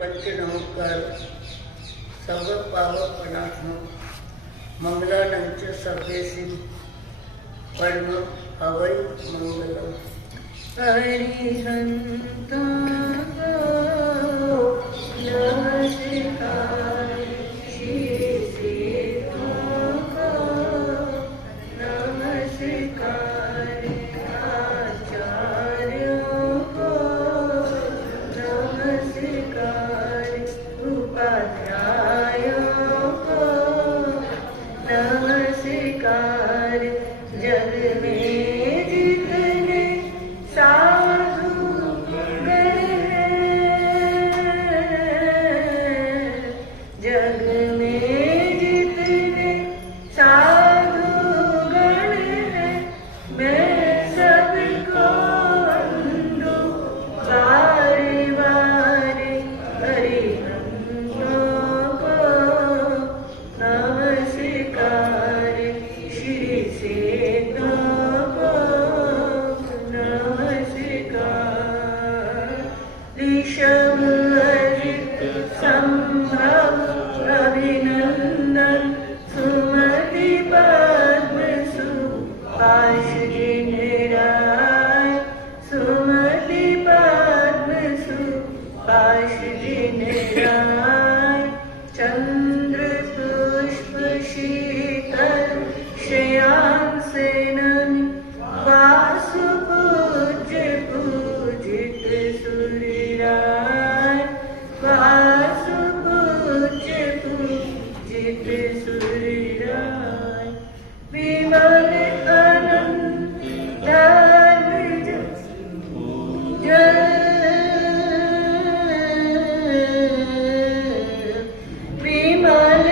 पंचनमस्कार सर्वपावपनात्म मंगलानंच सर्वेषु परम अवै मंगलम। हरिहंतो नमस्कार जग में जितने साधु गण हैं, जग में जितने साधु गण हैं, मैं सबको वंदू बारे बारे। हरिहंतों को नमस्कार, श्री सेठों को नमस्कार। ऋषभ अजित संभव अभिनंदन, सुमति पद्म सुभाष जिनराय, सुमति पद्म सुभाष जिनराय। चंद्र पुष्प शीतल श्रेयांसेन, वासु पूज्य पूजित सूर्यराय, वासु पूज्य पूजित सूर्यराय। विमल अनंत धर्म जय, विमल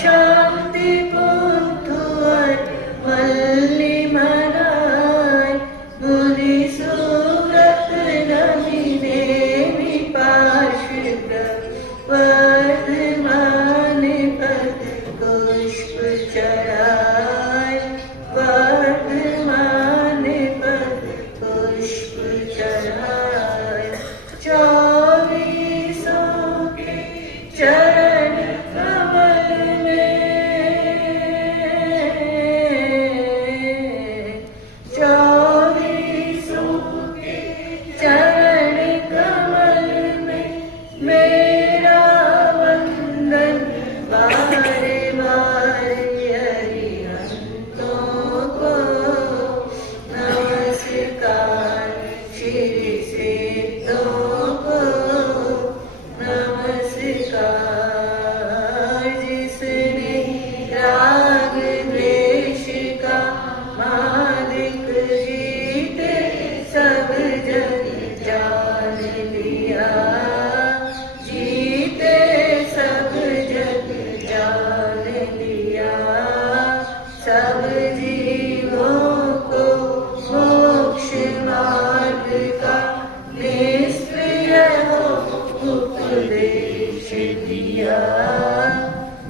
शांति पुंथुअर मल्लि मनाय, मुनि सुव्रत नमि नेमि पार्षद, वर्धमान पद पुष्प चढ़ाय, वर्धमान पद पुष्प चढ़ाय। चौबीसों के चरण कमल में, चौबीसों के चरण कमल में मेरा वंदन बारे बारे। हरिहंतों को नमस्कार, श्री सेठों को नमस्कार। जिसने राग द्वेष का मालिक जीते सब जग जान लिया, जीते सब जग जान लिया। सब जीवों को मोक्ष मार्ग का निष्प्रिय हो उपदेश दिया,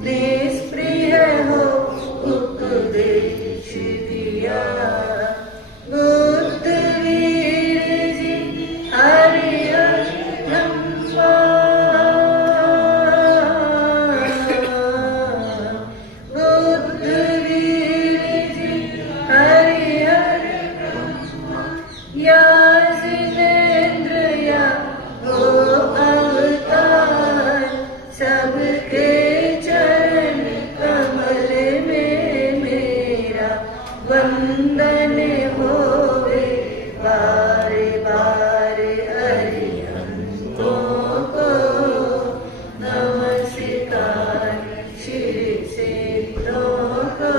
निष्प्रिय हो उपदेश दिया। बुद्ध वीर जी हरिहर ब्रह्मा, बुद्ध वीर जी हरिहर ब्रह्मा। या जिनेंद्र या वो अवतार, सबके चरण कमल में मेरा वंदन होवे बारे बारे। हरिहंतों को नमस्कार, श्री सेठों को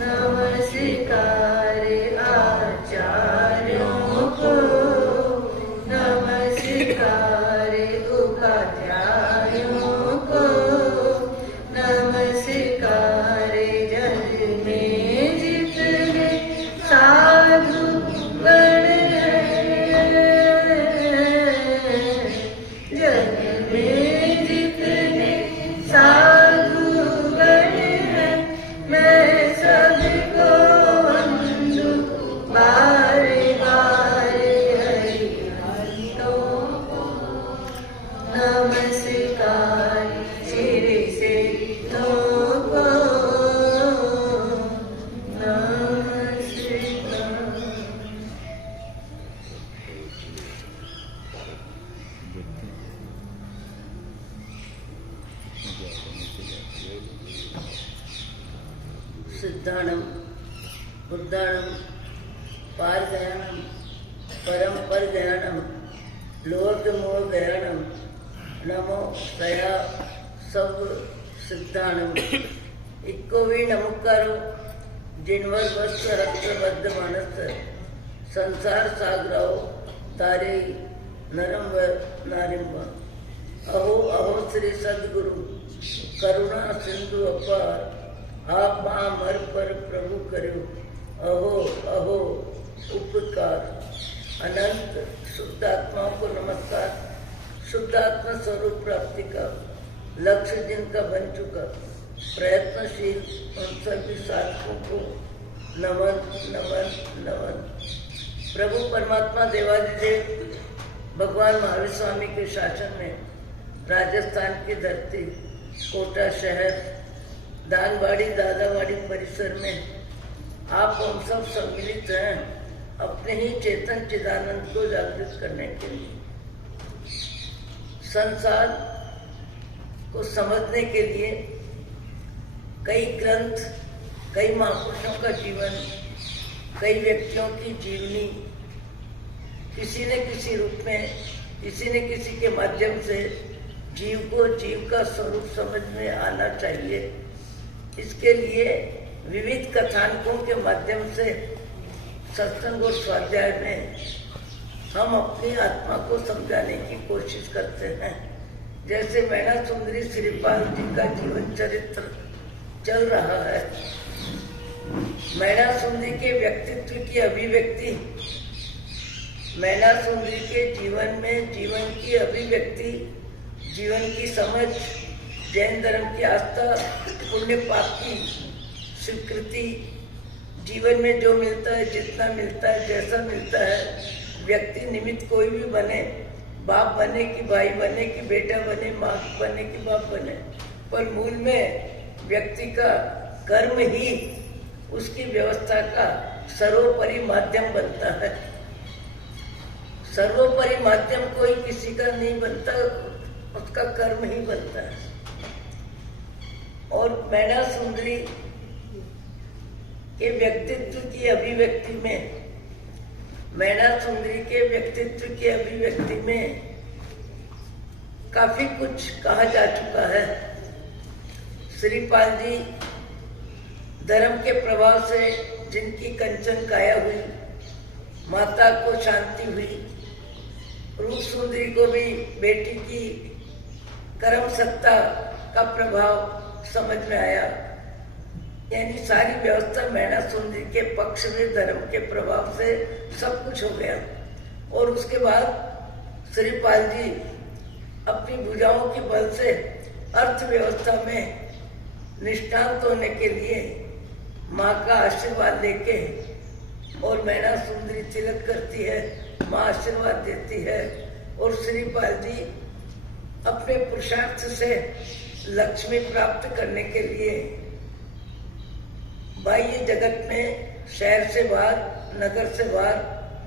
नमस्कार, आचार्यों पारगयानम परम परगयानम लोकमोह गयानम नमो दया सब सिद्धानम। इक्को भी नमस्कारो जिनवर वस्त हस्तबद्ध मानस संसार सागराओ तारे नरम व नारिम। अहो अहो श्री सदगुरु करुणा सिंधु अपार आप महामर पर प्रभु करो। अहो अहो उपकार। अनंत शुद्ध आत्माओं को नमस्कार। शुद्ध आत्मा स्वरूप प्राप्ति का लक्ष्य जिनका बन चुका प्रयत्नशील उन सभी साधकों को नमन नमन नमन। प्रभु परमात्मा देवादिदेव भगवान महावीर स्वामी के शासन में राजस्थान की धरती कोटा शहर दानवाड़ी दादावाड़ी परिसर में आप हम सब सम्मिलित हैं अपने ही चेतन चिदानंद को जागृत करने के लिए। संसार को समझने के लिए कई ग्रंथ, कई महापुरुषों का जीवन, कई व्यक्तियों की जीवनी किसी न किसी रूप में, किसी न किसी के माध्यम से जीव को जीव का स्वरूप समझ में आना चाहिए। इसके लिए विविध कथानकों के माध्यम से सत्संग और स्वाध्याय में हम अपनी आत्मा को समझाने की कोशिश करते हैं। जैसे मैना सुंदरी श्रीपाल जी का जीवन चरित्र चल रहा है। मैना सुंदरी के व्यक्तित्व की अभिव्यक्ति, मैना सुंदरी के जीवन में जीवन की अभिव्यक्ति, जीवन की समझ, जैन धर्म की आस्था, पुण्य पाप की स्वीकृति, जीवन में जो मिलता है, जितना मिलता है, जैसा मिलता है, व्यक्ति निमित्त कोई भी बने, बाप बने कि भाई बने कि बेटा बने, माँ बने कि बाप बने, पर मूल में व्यक्ति का कर्म ही उसकी व्यवस्था का सर्वोपरि माध्यम बनता है। सर्वोपरि माध्यम कोई किसी का नहीं बनता, उसका कर्म ही बनता है। और मैना सुंदरी के व्यक्तित्व की अभिव्यक्ति में, मैना सुंदरी के व्यक्तित्व की अभिव्यक्ति में काफी कुछ कहा जा चुका है। श्रीपाल जी धर्म के प्रभाव से जिनकी कंचन काया हुई, माता को शांति हुई, रूप सुंदरी को भी बेटी की कर्म सत्ता का प्रभाव समझ में आया। यानी सारी व्यवस्था मैना सुंदरी के पक्ष में धर्म के प्रभाव से सब कुछ हो गया। और उसके बाद श्रीपाल जी अपनी भुजाओं के बल से अर्थव्यवस्था में निष्ठांत होने के लिए माँ का आशीर्वाद लेके, और मैना सुंदरी तिलक करती है, माँ आशीर्वाद देती है, और श्रीपाल जी अपने पुरुषार्थ से लक्ष्मी प्राप्त करने के लिए बाह्य जगत में शहर से बाहर, नगर से बाहर,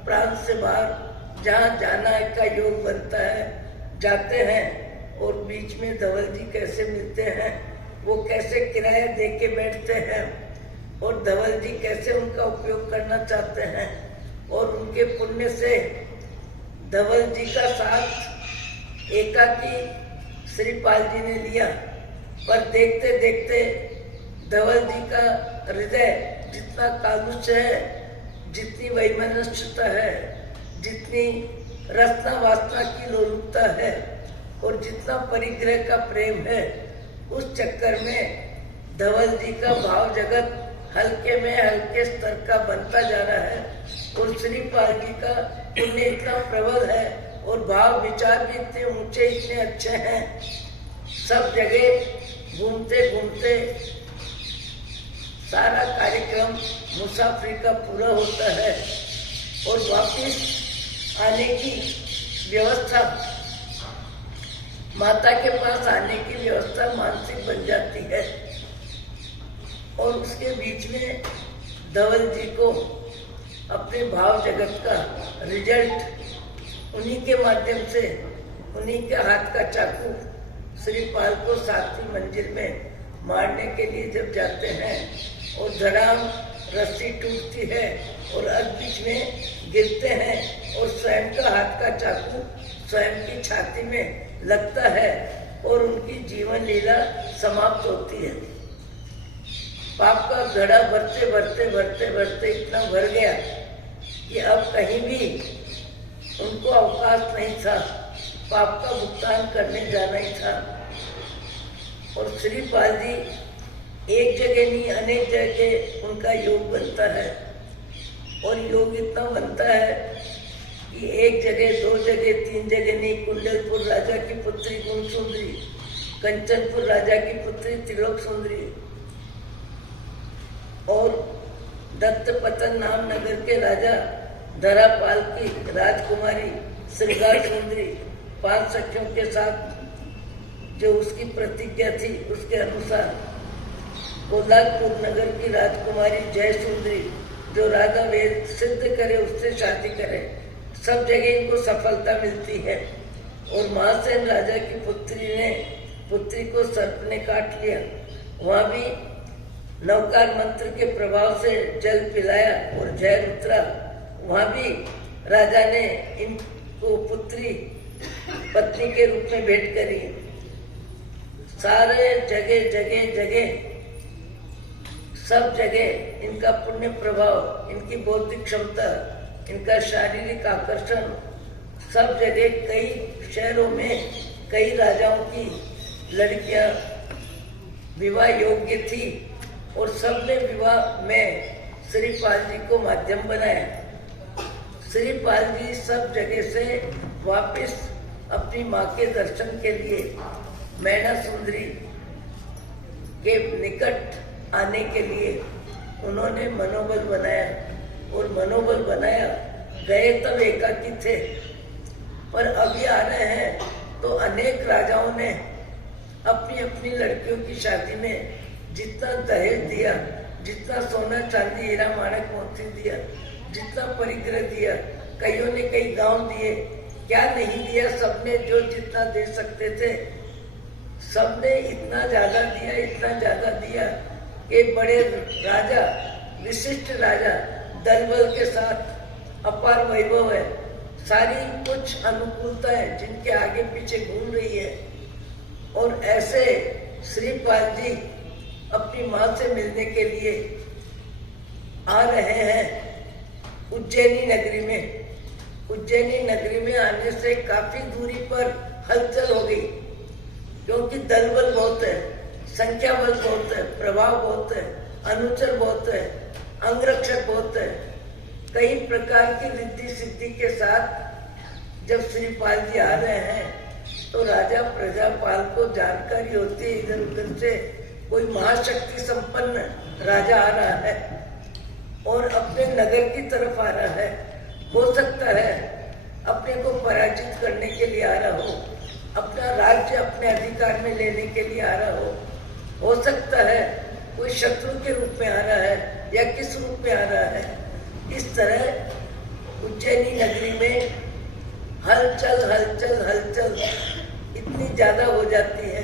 प्रांत से बाहर जहाँ जाना का योग बनता है जाते हैं। और बीच में धवल जी कैसे मिलते हैं, वो कैसे किराया दे के बैठते हैं, और धवल जी कैसे उनका उपयोग करना चाहते हैं, और उनके पुण्य से धवल जी का साथ एकाकी श्रीपाल जी ने लिया। पर देखते देखते धवल जी का हृदय जितना कालुष्य है, जितनी वैमनस्यता है, जितनी रसना वासना की लोलुपता है, और जितना परिग्रह का प्रेम है, उस चक्कर में धवल जी का भाव जगत हल्के में हल्के स्तर का बनता जा रहा है। और श्रीपाल जी का पुण्य इतना प्रबल है, और भाव विचार भी इतने ऊंचे, इतने अच्छे हैं। सब जगह घूमते घूमते सारा कार्यक्रम मुसाफरी का पूरा होता है, और वापिस आने की व्यवस्था, माता के पास आने की व्यवस्था मानसिक बन जाती है। और उसके बीच में धवल जी को अपने भाव जगत का रिजल्ट उन्हीं के माध्यम से, उन्हीं के हाथ का चाकू श्रीपाल को 7वीं मंजिल में मारने के लिए जब जाते हैं, और धड़ाम रस्सी टूटती है और बीच में गिरते हैं और स्वयं का हाथ का चाकू स्वयं की छाती में लगता है और उनकी जीवन लीला समाप्त होती है। पाप का घड़ा भरते भरते भरते भरते इतना भर गया कि अब कहीं भी उनको अवकाश नहीं था, पाप का भुगतान करने जाना ही था। और श्रीपाल जी एक जगह नहीं अनेक जगह उनका योग बनता है और योग इतना बनता है कि एक जगह, दो जगह, तीन जगह नहीं। कुंडलपुर राजा की पुत्री गुण सुंदरी, कंचनपुर राजा की पुत्री त्रिलोक सुंदरी और दत्तपतन नाम नगर के राजा धरापाल की राजकुमारी श्रृंगार सुंदरी 5 सखियों के साथ जो उसकी प्रतिज्ञा थी उसके अनुसार कोल्हापुर नगर की राजकुमारी जय सुंदरी जो राजा वेद सिद्ध करे उससे शादी करे। सब जगह इनको सफलता मिलती है। और महासेन राजा की पुत्री को सर्प ने काट लिया। वहां भी नवकार मंत्र के प्रभाव से जल पिलाया और जहर उतरा। वहां भी राजा ने इनको पुत्री पत्नी के रूप में भेंट करी। सारे जगह जगह जगह सब जगह इनका पुण्य प्रभाव, इनकी बौद्धिक क्षमता, इनका शारीरिक आकर्षण सब जगह कई शहरों में कई राजाओं की लड़कियां विवाह योग्य थी और सबने विवाह में श्रीपाल जी को माध्यम बनाया। श्रीपाल जी सब जगह से वापस अपनी माँ के दर्शन के लिए मैना सुंदरी के निकट आने के लिए उन्होंने मनोबल बनाया और मनोबल बनाया। गए तब एकाकी थे पर अभी आ रहे हैं तो अनेक राजाओं ने अपनी अपनी लड़कियों की शादी में जितना दहेज दिया, जितना सोना चांदी हीरा माणक मोती दिया, जितना परिग्रह दिया, कईयों ने कई गांव दिए, क्या नहीं दिया। सबने जो जितना दे सकते थे सबने इतना ज्यादा दिया, इतना ज्यादा दिया कि बड़े राजा, विशिष्ट राजा दलबल के साथ अपार वैभव है, सारी कुछ अनुकूलता है जिनके आगे पीछे घूम रही है। और ऐसे श्रीपाल जी अपनी माँ से मिलने के लिए आ रहे हैं उज्जैनी नगरी में। उज्जैनी नगरी में आने से काफी दूरी पर हलचल हो गई क्योंकि दलबल बहुत है, संख्या बल बहुत है, प्रभाव बहुत है, अनुचर बहुत है, अंगरक्षक बहुत है। कई प्रकार की रिद्धि सिद्धि के साथ जब श्रीपाल जी आ रहे हैं तो राजा प्रजापाल को जानकारी होती है इधर उधर से कोई महाशक्ति संपन्न राजा आ रहा है और अपने नगर की तरफ आ रहा है। हो सकता है अपने को पराजित करने के लिए आ रहा हो, अपना राज्य अपने अधिकार में लेने के लिए आ रहा हो सकता है कोई शत्रु के रूप में आ रहा है या किस रूप में आ रहा है। इस तरह उज्जैनी नगरी में हलचल हलचल हलचल इतनी ज्यादा हो जाती है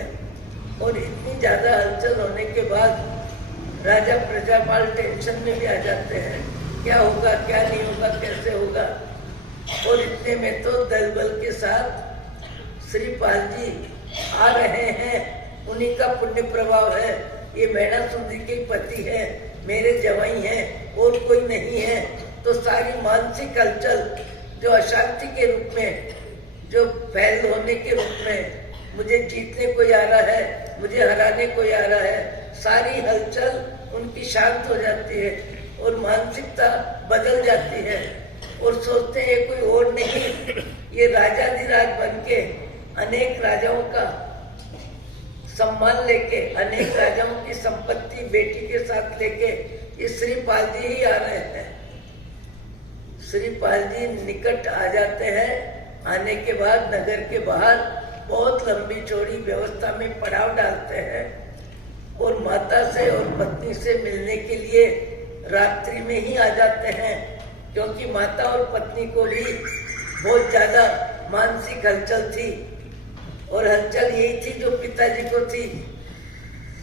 और इतनी ज्यादा हलचल होने के बाद राजा प्रजापाल टेंशन में भी आ जाते हैं, क्या होगा क्या नहीं होगा, कैसे होगा। और इतने में तो दलबल के साथ श्रीपाल जी आ रहे हैं, उन्हीं का पुण्य प्रभाव है। ये मैना सुंदरी के पति है, मेरे जवाई हैं और कोई नहीं है। तो सारी मानसिक हलचल जो अशांति के रूप में, जो फैल होने के रूप में, मुझे जीतने कोई आ रहा है, मुझे हराने कोई आ रहा है, सारी हलचल उनकी शांत हो जाती है और मानसिकता बदल जाती है और सोचते हैं कोई और नहीं, ये राजाधिराज बन के अनेक राजाओं का सम्मान लेके, अनेक राजाओं की संपत्ति बेटी के साथ लेके ये श्रीपाल जी ही आ रहे हैं। श्रीपाल जी निकट आ जाते हैं। आने के बाद नगर के बाहर बहुत लंबी चौड़ी व्यवस्था में पड़ाव डालते हैं और माता से और पत्नी से मिलने के लिए रात्रि में ही आ जाते हैं क्योंकि माता और पत्नी को भी बहुत ज्यादा मानसिक हलचल थी और हलचल यही थी जो पिताजी को थी।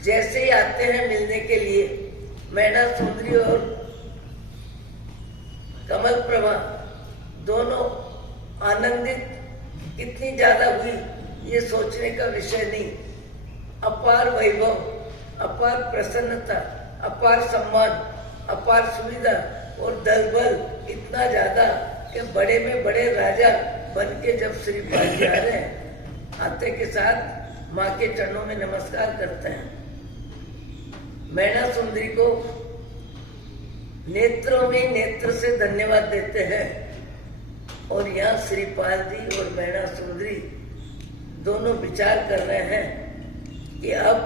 जैसे ही आते हैं मिलने के लिए, मैना सुंदरी और कमल प्रभा दोनों आनंदित कितनी ज्यादा हुई ये सोचने का विषय नहीं। अपार वैभव, अपार प्रसन्नता, अपार सम्मान, अपार सुविधा और दल बल इतना ज्यादा कि बड़े में बड़े राजा बन के जब श्रीपाद जी आ रहे हैं, आते के साथ माँ के चरणों में नमस्कार करते हैं। मैना सुंदरी को नेत्रों में नेत्र से धन्यवाद देते हैं। और यहाँ श्रीपाल जी और मैना सुंदरी दोनों विचार कर रहे हैं कि अब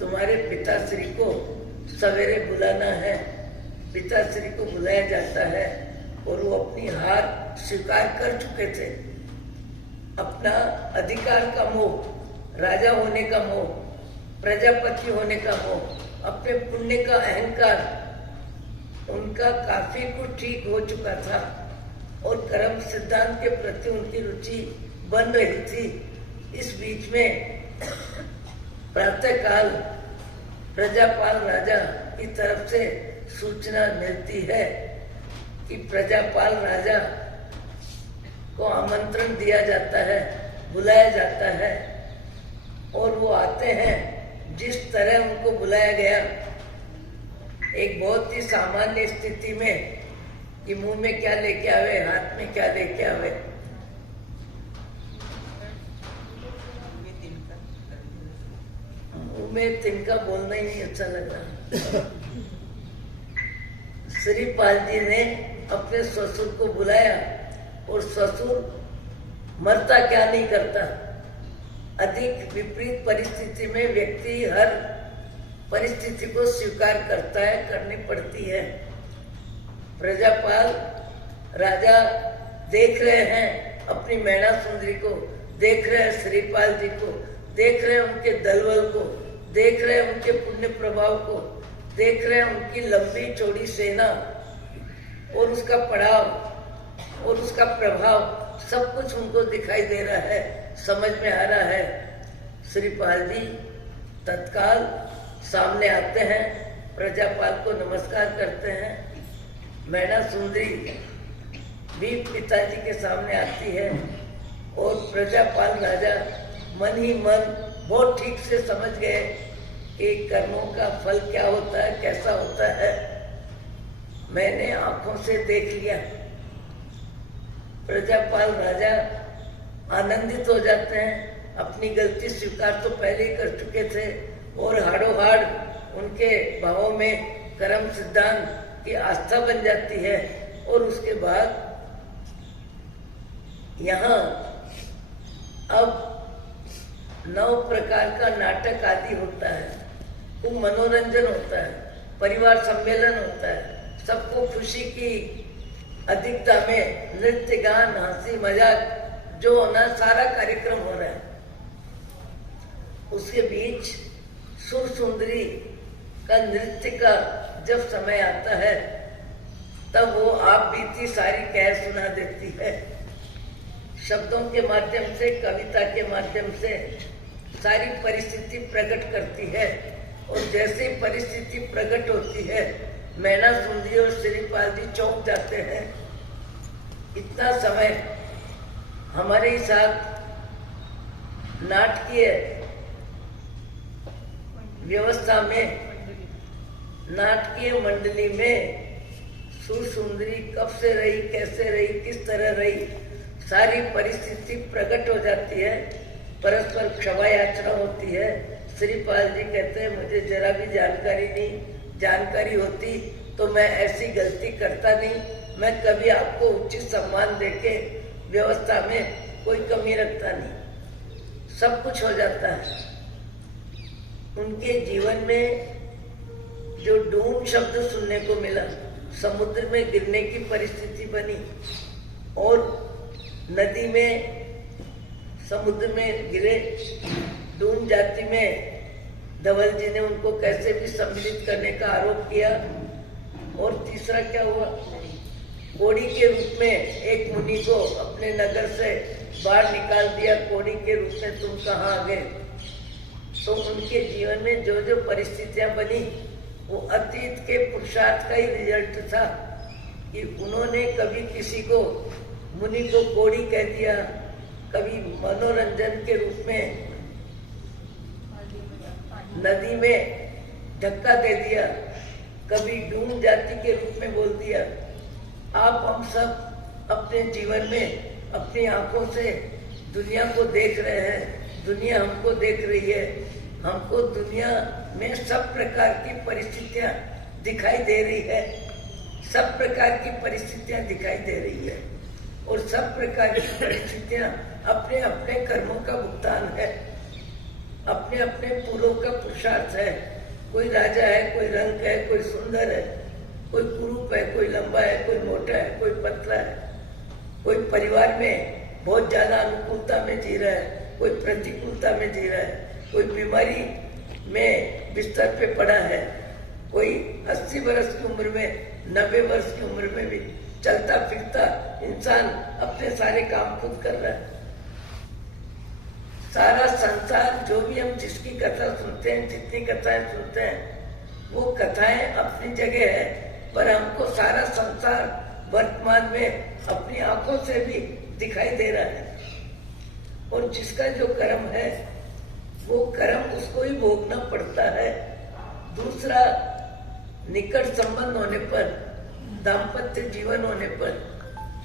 तुम्हारे पिताश्री को सवेरे बुलाना है। पिताश्री को बुलाया जाता है और वो अपनी हार स्वीकार कर चुके थे। अपना अधिकार का मोह, राजा होने का मोह, प्रजापति होने का मोह, अपने पुण्य का अहंकार उनका काफी कुछ ठीक हो चुका था और कर्म सिद्धांत के प्रति उनकी रुचि बन रही थी। इस बीच में प्रातःकाल प्रजापाल राजा की तरफ से सूचना मिलती है कि प्रजापाल राजा को आमंत्रण दिया जाता है, बुलाया जाता है और वो आते हैं। जिस तरह उनको बुलाया गया, एक बहुत ही सामान्य स्थिति में कि मुंह में क्या लेके आवे, हाथ में क्या लेके आवे। मुंह में तिनका बोलना ही नहीं अच्छा लग रहा। श्रीपाल जी ने अपने ससुर को बुलाया और ससुर मरता क्या नहीं करता। अधिक विपरीत परिस्थिति में व्यक्ति हर परिस्थिति को स्वीकार करता है, करनी पड़ती है। प्रजापाल राजा देख रहे हैं अपनी मैना सुंदरी को, देख रहे हैं श्रीपाल जी को, देख रहे हैं उनके दलबल को, देख रहे हैं उनके पुण्य प्रभाव को, देख रहे हैं उनकी लंबी चौड़ी सेना और उसका पड़ाव और उसका प्रभाव, सब कुछ उनको दिखाई दे रहा है, समझ में आ रहा है। श्रीपाल जी तत्काल सामने आते हैं, प्रजापाल को नमस्कार करते हैं। मैना सुंदरी भी पिताजी के सामने आती है और प्रजापाल राजा मन ही मन बहुत ठीक से समझ गए कि कर्मों का फल क्या होता है, कैसा होता है। मैंने आंखों से देख लिया। प्रजापाल राजा आनंदित हो जाते हैं। अपनी गलती स्वीकार तो पहले ही कर चुके थे और हाड़ों हाड़ उनके भावों में कर्म सिद्धांत की आस्था बन जाती है। और उसके बाद यहाँ अब 9 प्रकार का नाटक आदि होता है, खूब मनोरंजन होता है, परिवार सम्मेलन होता है। सबको खुशी की अधिकता में नृत्य, गान, हंसी मजाक जो होना, सारा कार्यक्रम हो रहा है। उसके बीच सुर सुंदरी का नृत्य का जब समय आता है तब वो आप बीती सारी कह सुना देती है। शब्दों के माध्यम से, कविता के माध्यम से सारी परिस्थिति प्रकट करती है। और जैसे परिस्थिति प्रकट होती है, मैना सुंदरी और श्रीपाल जी चौंक जाते हैं। इतना समय हमारे साथ नाटकीय व्यवस्था में, नाटकीय मंडली में सुर सुंदरी कब से रही, कैसे रही, किस तरह रही, सारी परिस्थिति प्रकट हो जाती है। परस्पर क्षमा याचना होती है। श्रीपाल जी कहते हैं मुझे जरा भी जानकारी नहीं, जानकारी होती तो मैं ऐसी गलती करता नहीं। मैं कभी आपको उचित सम्मान देके व्यवस्था में कोई कमी रखता नहीं, सब कुछ हो जाता है। उनके जीवन में जो डूम शब्द सुनने को मिला, समुद्र में गिरने की परिस्थिति बनी और नदी में, समुद्र में गिरे। डूम जाति में धवल जी ने उनको कैसे भी सम्मिलित करने का आरोप किया। और तीसरा क्या हुआ, कोड़ी के रूप में एक मुनि को अपने नगर से बाहर निकाल दिया। कोड़ी के रूप में तुम कहाँ आ गए। तो उनके जीवन में जो जो परिस्थितियां बनी वो अतीत के पुरुषार्थ का ही रिजल्ट था। कि उन्होंने कभी किसी को, मुनि को कोड़ी कह दिया, कभी मनोरंजन के रूप में नदी में धक्का दे दिया, कभी डूब जाति के रूप में बोल दिया। आप हम सब अपने जीवन में अपनी आंखों से दुनिया को देख रहे हैं, दुनिया हमको देख रही है। हमको दुनिया में सब प्रकार की परिस्थितियां दिखाई दे रही है, सब प्रकार की परिस्थितियां दिखाई दे रही है, और सब प्रकार की परिस्थितियां अपने अपने कर्मों का भुगतान है, अपने अपने पूर्वों का पुरुषार्थ है। कोई राजा है, कोई रंग है, कोई सुंदर है, कोई कुरूप है, कोई लंबा है, कोई मोटा है, कोई पतला है, कोई परिवार में बहुत ज्यादा अनुकूलता में जी रहा है, कोई प्रतिकूलता में जी रहा है, कोई बीमारी में बिस्तर पे पड़ा है, कोई 80 वर्ष की उम्र में, 90 वर्ष की उम्र में भी चलता फिरता इंसान अपने सारे काम खुद कर रहा है। सारा संसार, जो भी हम जिसकी कथा सुनते हैं, जितनी कथाएं सुनते हैं, वो कथाएं अपनी जगह है, पर हमको सारा संसार वर्तमान में अपनी आंखों से भी दिखाई दे रहा है। और जिसका जो कर्म है, वो कर्म उसको ही भोगना पड़ता है। दूसरा, निकट संबंध होने पर, दाम्पत्य जीवन होने पर,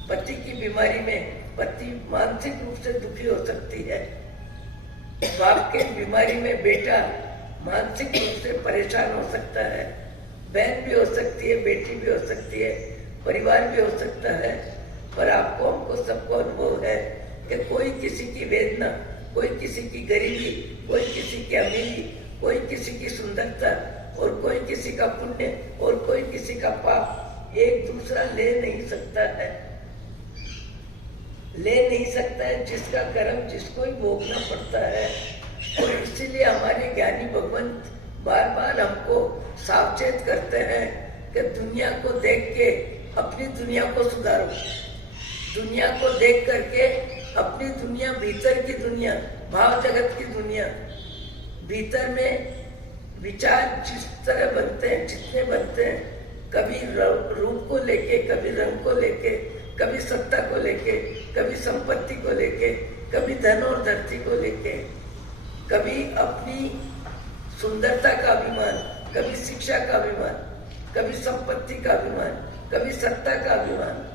पति की बीमारी में पति मानसिक रूप से दुखी हो सकती है, बाप के बीमारी में बेटा मानसिक रूप से परेशान हो सकता है, बहन भी हो सकती है, बेटी भी हो सकती है, परिवार भी हो सकता है। पर आपको हमको सबको अनुभव है कि कोई किसी की वेदना, कोई किसी की गरीबी, कोई किसी की अमीरी, कोई किसी की सुंदरता, और कोई किसी का पुण्य और कोई किसी का पाप एक दूसरा ले नहीं सकता है, ले नहीं सकता है। जिसका कर्म जिसको ही भोगना पड़ता है। और इसीलिए हमारे ज्ञानी भगवंत बार बार हमको सावचेत करते हैं कि दुनिया को देख के अपनी दुनिया को सुधारो, दुनिया को देख करके अपनी दुनिया, भीतर की दुनिया, भाव जगत की दुनिया, भीतर में विचार जिस तरह बनते हैं, जितने बनते हैं, कभी रूप को लेके, कभी रंग को लेके, कभी सत्ता को लेके, कभी संपत्ति को लेके, कभी धन और धरती को लेके, कभी अपनी सुंदरता का अभिमान, कभी शिक्षा का अभिमान, कभी संपत्ति का अभिमान, कभी सत्ता का अभिमान,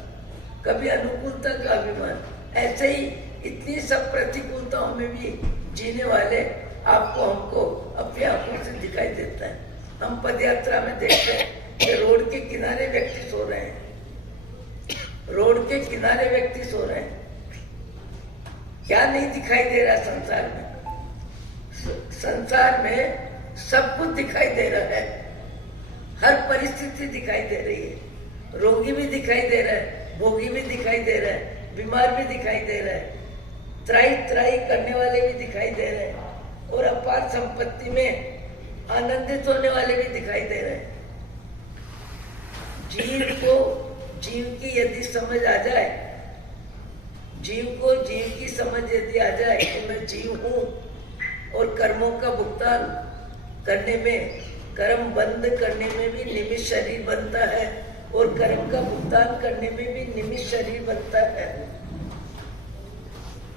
कभी अनुकूलता का अभिमान। ऐसे ही इतनी सब प्रतिकूलताओं में भी जीने वाले आपको हमको अपनी आंखों से दिखाई देता है। हम पदयात्रा में देखते हैं कि रोड के किनारे व्यक्ति सो रहे हैं, रोड के किनारे व्यक्ति सो रहे हैं। क्या नहीं दिखाई दे रहा संसार में? संसार में सब कुछ दिखाई दे रहा है, हर परिस्थिति दिखाई दे रही है। रोगी भी दिखाई दे रहा है, भोगी भी दिखाई दे रहा है, बीमार भी दिखाई दे रहा है, त्राई त्राई करने वाले भी दिखाई दे रहे हैं, और अपार संपत्ति में आनंदित होने वाले भी दिखाई दे रहे हैं। जीव को जीव की यदि समझ आ जाए, जीव को जीव की समझ यदि आ जाए कि मैं जीव हूं और कर्मों का भुगतान करने में, कर्म बंद करने में भी निमित्त शरीर बनता है, और कर्म का भुगतान करने में भी निमित्त शरीर बनता है।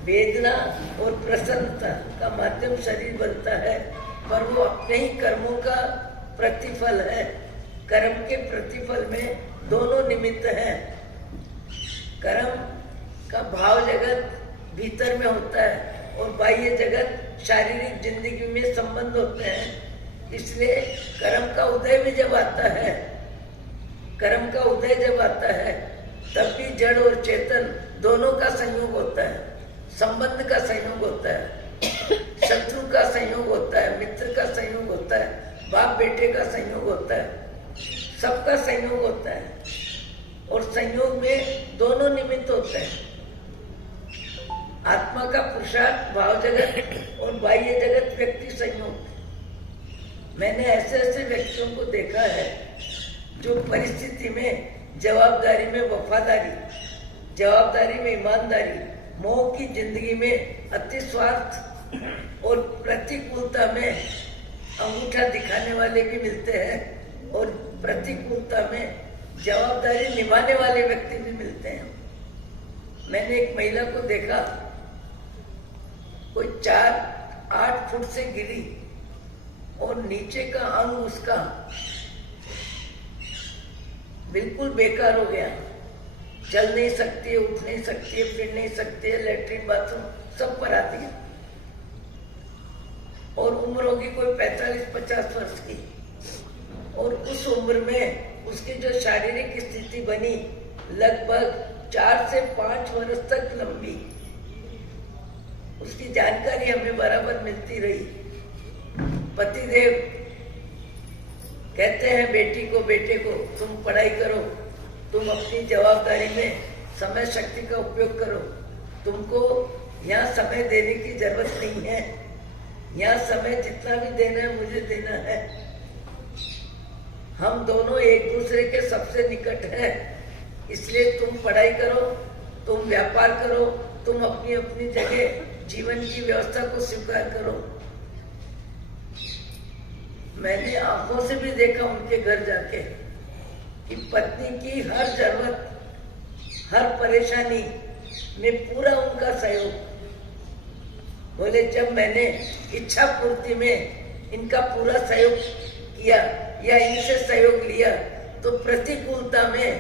वेदना और प्रसन्नता का माध्यम शरीर बनता है, पर वो अपने ही कर्मों का प्रतिफल है। कर्म के प्रतिफल में दोनों निमित्त हैं। कर्म का भाव जगत भीतर में होता है, और बाह्य जगत शारीरिक जिंदगी में संबंध होते हैं। इसलिए कर्म का उदय भी जब आता है, कर्म का उदय जब आता है, तब भी जड़ और चेतन दोनों का संयोग होता है, संबंध का संयोग होता है, शत्रु का संयोग होता है, मित्र का संयोग होता है, बाप बेटे का संयोग होता है, सबका संयोग होता है। और संयोग में दोनों निमित्त होते हैं। आत्मा का पुरुषार्थ भाव जगत और बाह्य जगत व्यक्ति संयोग। मैंने ऐसे ऐसे व्यक्तियों को देखा है जो परिस्थिति में जवाबदारी में वफादारी, जवाबदारी में ईमानदारी, मोह की जिंदगी में अति स्वार्थ और प्रतिकूलता में अंगूठा दिखाने वाले भी मिलते हैं, और प्रतिकूलता में जवाबदारी निभाने वाले व्यक्ति भी मिलते हैं। मैंने एक महिला को देखा, कोई 4-8 फुट से गिरी और नीचे का अंग उसका बिल्कुल बेकार हो गया। चल नहीं सकती है, उठ नहीं सकती है, फिर नहीं सकती है, लेटरिन बाथरूम सब पर आती है। और उम्र होगी कोई 45-50 वर्ष की। और उस उम्र में उसकी जो शारीरिक स्थिति बनी लगभग 4 से 5 वर्ष तक लंबी। उसकी जानकारी हमें बराबर मिलती रही। पतिदेव कहते हैं बेटी को, बेटे को, तुम पढ़ाई करो, तुम अपनी जवाबदारी में समय शक्ति का उपयोग करो, तुमको यहाँ समय देने की जरूरत नहीं है, यहाँ समय जितना भी देना है मुझे देना है। हम दोनों एक दूसरे के सबसे निकट हैं, इसलिए तुम पढ़ाई करो, तुम व्यापार करो, तुम अपनी अपनी जगह जीवन की व्यवस्था को स्वीकार करो। मैंने आंखों से भी देखा उनके घर जाके कि पत्नी की हर जरूरत, हर परेशानी में पूरा उनका सहयोग। बोले जब मैंने इच्छा पूर्ति में इनका पूरा सहयोग किया या इनसे सहयोग लिया तो प्रतिकूलता में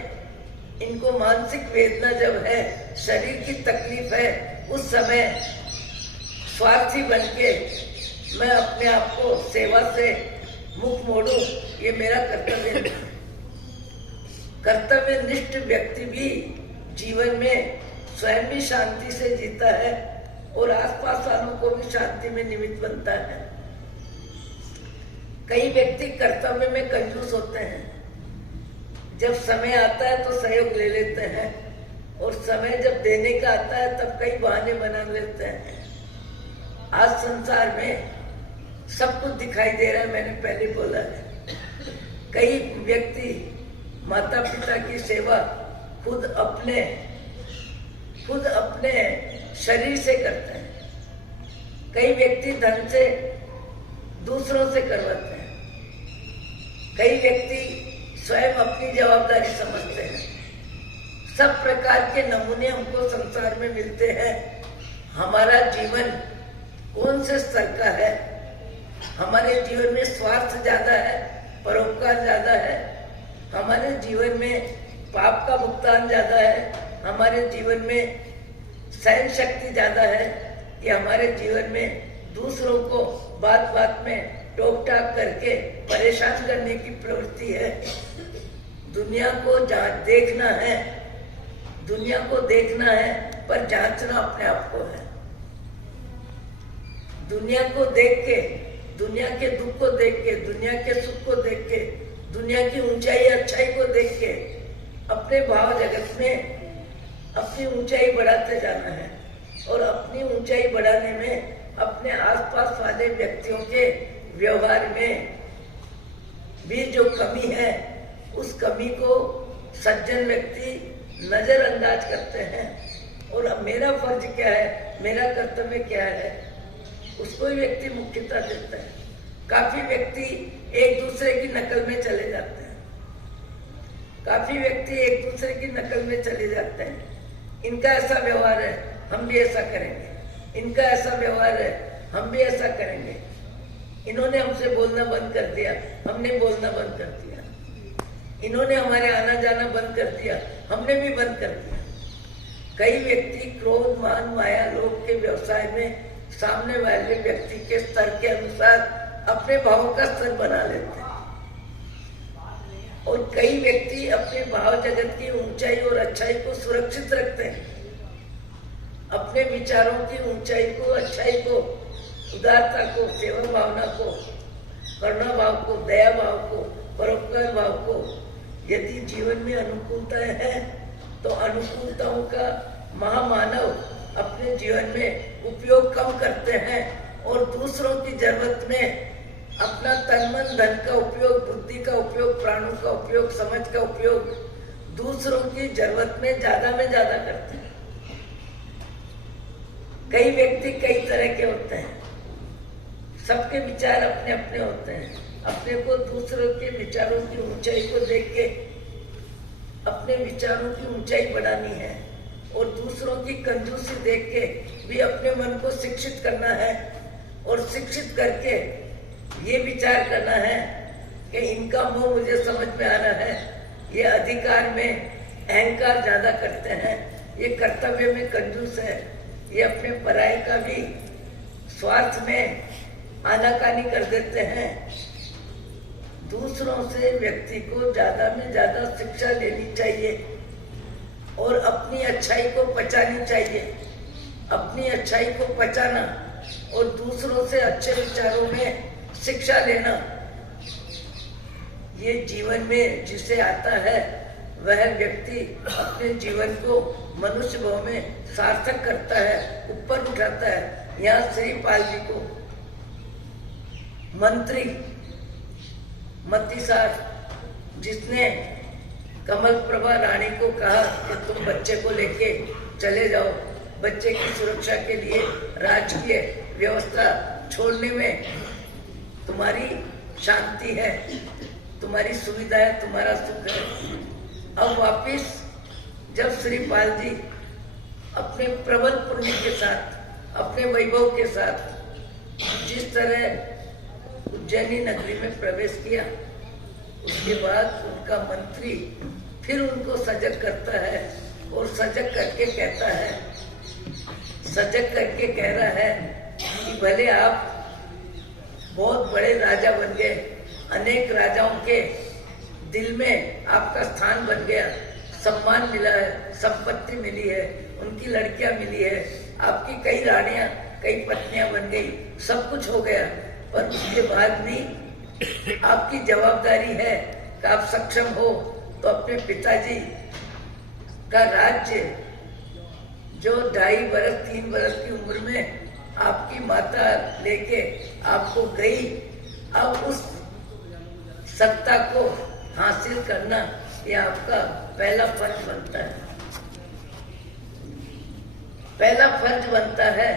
इनको मानसिक वेदना जब है, शरीर की तकलीफ है, उस समय स्वार्थी बनके मैं अपने आप को सेवा से मुख मोड़ूं, ये मेरा कर्तव्य नहीं। कर्तव्यनिष्ठ व्यक्ति भी जीवन में स्वयं भी शांति से जीता है और आसपास वालों को भी शांति में निमित्त बनता है। कई व्यक्ति कर्तव्य में कंजूस होते हैं, जब समय आता है तो सहयोग ले लेते हैं और समय जब देने का आता है तब कई बहाने बना लेते हैं। आज संसार में सब कुछ दिखाई दे रहा है, मैंने पहले बोला है। कई व्यक्ति माता पिता की सेवा खुद अपने शरीर से करते हैं, कई व्यक्ति धन से दूसरों से करवाते हैं, कई व्यक्ति स्वयं अपनी जवाबदारी समझते हैं। सब प्रकार के नमूने हमको संसार में मिलते हैं। हमारा जीवन कौन से स्तर का है? हमारे जीवन में स्वार्थ ज्यादा है, परोपकार ज्यादा है? हमारे जीवन में पाप का भुगतान ज्यादा है? हमारे जीवन में सहन शक्ति ज्यादा है कि हमारे जीवन में दूसरों को बात बात में टोक टाक करके परेशान करने की प्रवृत्ति है? दुनिया को देखना है, दुनिया को देखना है, पर जांचना अपने आप को है। दुनिया को देख के, दुनिया के दुख को देख के, दुनिया के सुख को देख के, दुनिया की ऊंचाई अच्छाई को देख के अपने भाव जगत में अपनी ऊंचाई बढ़ाते जाना है। और अपनी ऊंचाई बढ़ाने में अपने आसपास वाले व्यक्तियों के व्यवहार में भी जो कमी है, उस कमी को सज्जन व्यक्ति नजरअंदाज करते हैं। और अब मेरा फर्ज क्या है, मेरा कर्तव्य क्या है, उसको ही व्यक्ति मुख्यता देता है। काफी व्यक्ति एक दूसरे की नकल में चले जाते हैं, काफी व्यक्ति एक दूसरे की नकल में चले जाते हैं। इनका ऐसा व्यवहार है, हम भी ऐसा करेंगे, इनका ऐसा व्यवहार है, हम भी ऐसा करेंगे। इन्होंने हमसे बोलना बंद कर दिया, हमने बोलना बंद कर दिया। इन्होंने हमारे आना जाना बंद कर दिया, हमने भी बंद कर दिया। कई व्यक्ति क्रोध, मान, माया, लोभ के व्यवसाय में सामने वाले व्यक्ति के स्तर के अनुसार अपने भावों का स्तर बना लेते हैं। और कई व्यक्ति अपने भाव जगत की ऊंचाई और अच्छाई को सुरक्षित रखते हैं। अपने विचारों की ऊंचाई को, अच्छाई को, उदारता को, सेवा भावना को, करुणा भाव को, दया भाव को, परोपकार भाव को, यदि जीवन में अनुकूलताएं हैं तो अनुकूलताओं का महामानव अपने जीवन में उपयोग कम करते हैं और दूसरों की जरूरत में अपना तन मन धन का उपयोग, बुद्धि का उपयोग, प्राणों का उपयोग, समझ का उपयोग दूसरों की जरूरत में ज्यादा करते हैं। कई व्यक्ति कई तरह के होते हैं, सबके विचार अपने अपने होते हैं। अपने को दूसरों के विचारों की ऊंचाई को देख के अपने विचारों की ऊंचाई बढ़ानी है और दूसरों की कंजूसी देख के भी अपने मन को शिक्षित करना है और शिक्षित करके ये विचार करना है कि इनका मोह मुझे समझ में आ रहा है, ये अधिकार में अहंकार ज्यादा करते हैं, ये कर्तव्य में कंजूस है, ये अपने पराये का भी स्वार्थ में आनाकानी कर देते हैं। दूसरों से व्यक्ति को ज्यादा में ज्यादा शिक्षा लेनी चाहिए और अपनी अच्छाई को पहचाननी चाहिए। अपनी अच्छाई को पहचाना और दूसरों से अच्छे विचारों में शिक्षा लेना, ये जीवन में जिसे आता है वह व्यक्ति अपने जीवन को मनुष्य भाव में सार्थक करता है, ऊपर उठाता है। यहाँ श्रीपाल जी को मंत्री मतीसार जिसने कमल प्रभा रानी को कहा कि तुम बच्चे को लेके चले जाओ, बच्चे की सुरक्षा के लिए राजकीय व्यवस्था छोड़ने में तुम्हारी शांति है, तुम्हारी सुविधा है, तुम्हारा सुख है। अब वापिस जब श्रीपाल जी अपने प्रबल पुण्य के साथ, अपने वैभव के साथ जिस तरह उज्जैनी नगरी में प्रवेश किया, उसके बाद उनका मंत्री फिर उनको सजग करता है और सजग करके कहता है, सजग करके कह रहा है कि भले आप बहुत बड़े राजा बन गए, अनेक राजाओं के दिल में आपका स्थान बन गया, सम्मान मिला है, संपत्ति मिली है, उनकी लड़कियां मिली है, आपकी कई रानियां, कई पत्नियां बन गई, सब कुछ हो गया, पर उसके बाद भी आपकी जवाबदारी है कि आप सक्षम हो तो अपने पिताजी का राज्य जो 2.5 बरस 3 बरस की उम्र में आपकी माता लेके आपको गई, अब उस सत्ता को हासिल करना ये आपका पहला फर्ज बनता है। पहला फर्ज बनता है।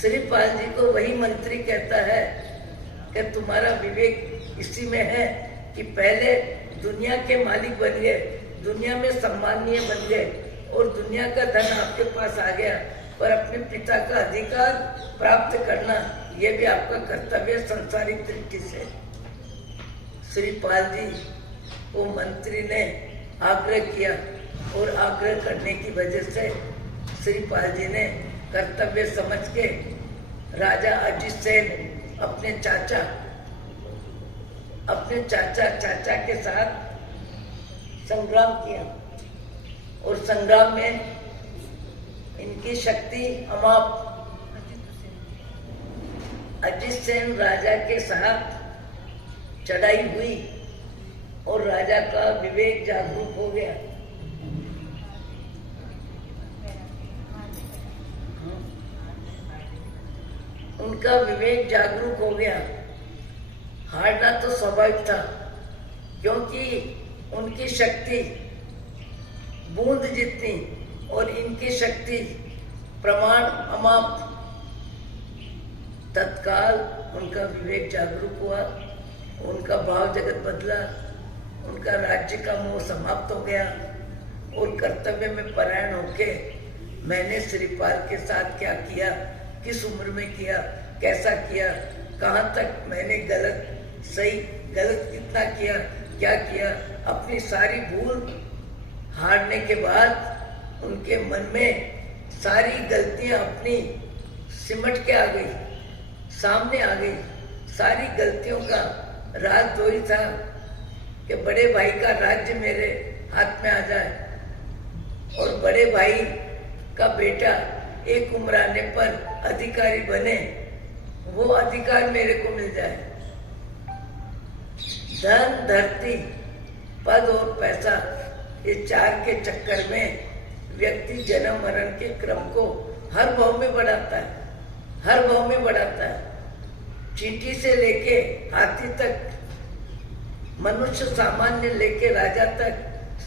श्रीपाल जी को वही मंत्री कहता है कि तुम्हारा विवेक इसी में है कि पहले दुनिया के मालिक बन गए, दुनिया में सम्मानीय बन गए और दुनिया का धन आपके पास आ गया, पर अपने पिता का अधिकार प्राप्त करना यह भी आपका कर्तव्य संसारिक दृष्टि से। श्रीपाल जी को मंत्री ने आग्रह किया और आग्रह करने की वजह से श्रीपाल जी ने कर्तव्य समझ के राजा अजित सेन अपने चाचा के साथ संग्राम किया और संग्राम में इनकी शक्ति अमाप। अजित सेन राजा के साथ चढ़ाई हुई और राजा का विवेक जागरूक हो गया। उनका विवेक जागरूक हो गया। हारना तो स्वाभाविक था, क्योंकि उनकी शक्ति बूंद जितनी और इनकी शक्ति प्रमाण अमाप। तत्काल उनका विवेक जागरूक हुआ, उनका भाव जगत बदला, उनका राज्य का मोह समाप्त हो गया और कर्तव्य में परायण होके मैंने श्रीपाल के साथ क्या किया, किस उम्र में किया, कैसा किया, कहाँ तक मैंने गलत सही, गलत कितना किया, क्या किया, अपनी सारी भूल हारने के बाद उनके मन में सारी गलतियां अपनी सिमट के आ गई, सामने आ गई। सारी गलतियों का राज दो ही था कि बड़े भाई का राज्य मेरे हाथ में आ जाए और बड़े भाई का बेटा एक उम्र आने पर अधिकारी बने, वो अधिकार मेरे को मिल जाए। धन, धरती, पद और पैसा, ये चार के चक्कर में व्यक्ति जन्म मरण के क्रम को हर भाव में बढ़ाता है, हर भाव में बढ़ाता है। चींटी से लेके हाथी तक, मनुष्य सामान्य लेके राजा तक,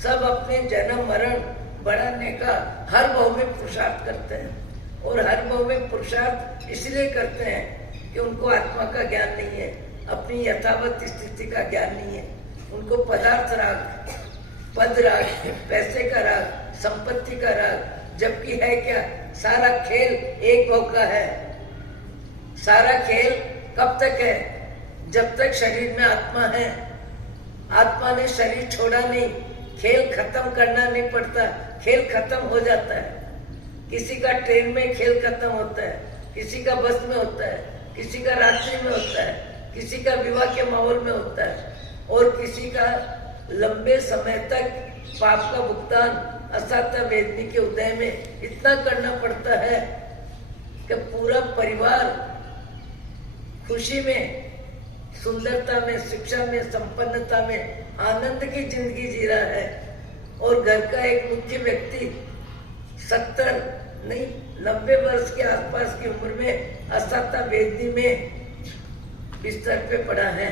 सब अपने जन्म मरण बढ़ाने का हर भाव में पुरुषार्थ करते हैं और हर भाव में पुरुषार्थ इसलिए करते हैं कि उनको आत्मा का ज्ञान नहीं है, अपनी यथावत स्थिति का ज्ञान नहीं है। उनको पदार्थ राग, पद राग, पैसे का राग, संपत्ति का राग, जबकि है क्या? सारा खेल एक भाव का है। सारा खेल कब तक है? जब तक शरीर में आत्मा है। आत्मा ने शरीर छोड़ा नहीं, खेल खत्म करना नहीं पड़ता, खेल खत्म हो जाता है। किसी का ट्रेन में खेल खत्म होता है, किसी का बस में होता है, किसी का रात्रि में होता है, किसी का विवाह के माहौल में होता है, और किसी का लंबे समय तक पाप का भुगतान असाता वेदनी के उदय में इतना करना पड़ता है कि पूरा परिवार खुशी में, सुंदरता में, शिक्षा में, संपन्नता में, आनंद की जिंदगी जी रहा है, और घर का एक मुख्य व्यक्ति 70 नहीं 90 वर्ष के आसपास की उम्र में असाता वेदनी में बिस्तर पे पड़ा है,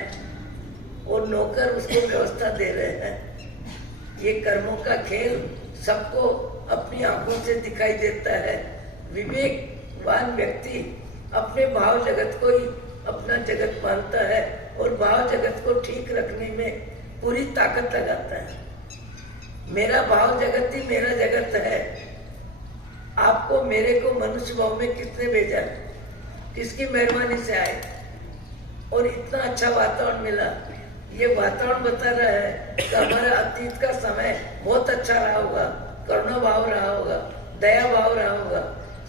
और नौकर उसको व्यवस्था दे रहे हैं। ये कर्मों का खेल सबको अपनी आंखों से दिखाई देता है। विवेकवान व्यक्ति अपने भाव जगत को ही अपना जगत मानता है, और भाव जगत को ठीक रखने में पूरी ताकत लगाता है। मेरा भाव जगत ही मेरा जगत है। आपको, मेरे को मनुष्य भाव में किसने भेजा? किसकी मेहरबानी से आए, और इतना अच्छा वातावरण मिला। ये वातावरण बता रहा है कि हमारा अतीत का समय बहुत अच्छा रहा होगा, करुणा भाव रहा होगा, दया भाव रहा होगा,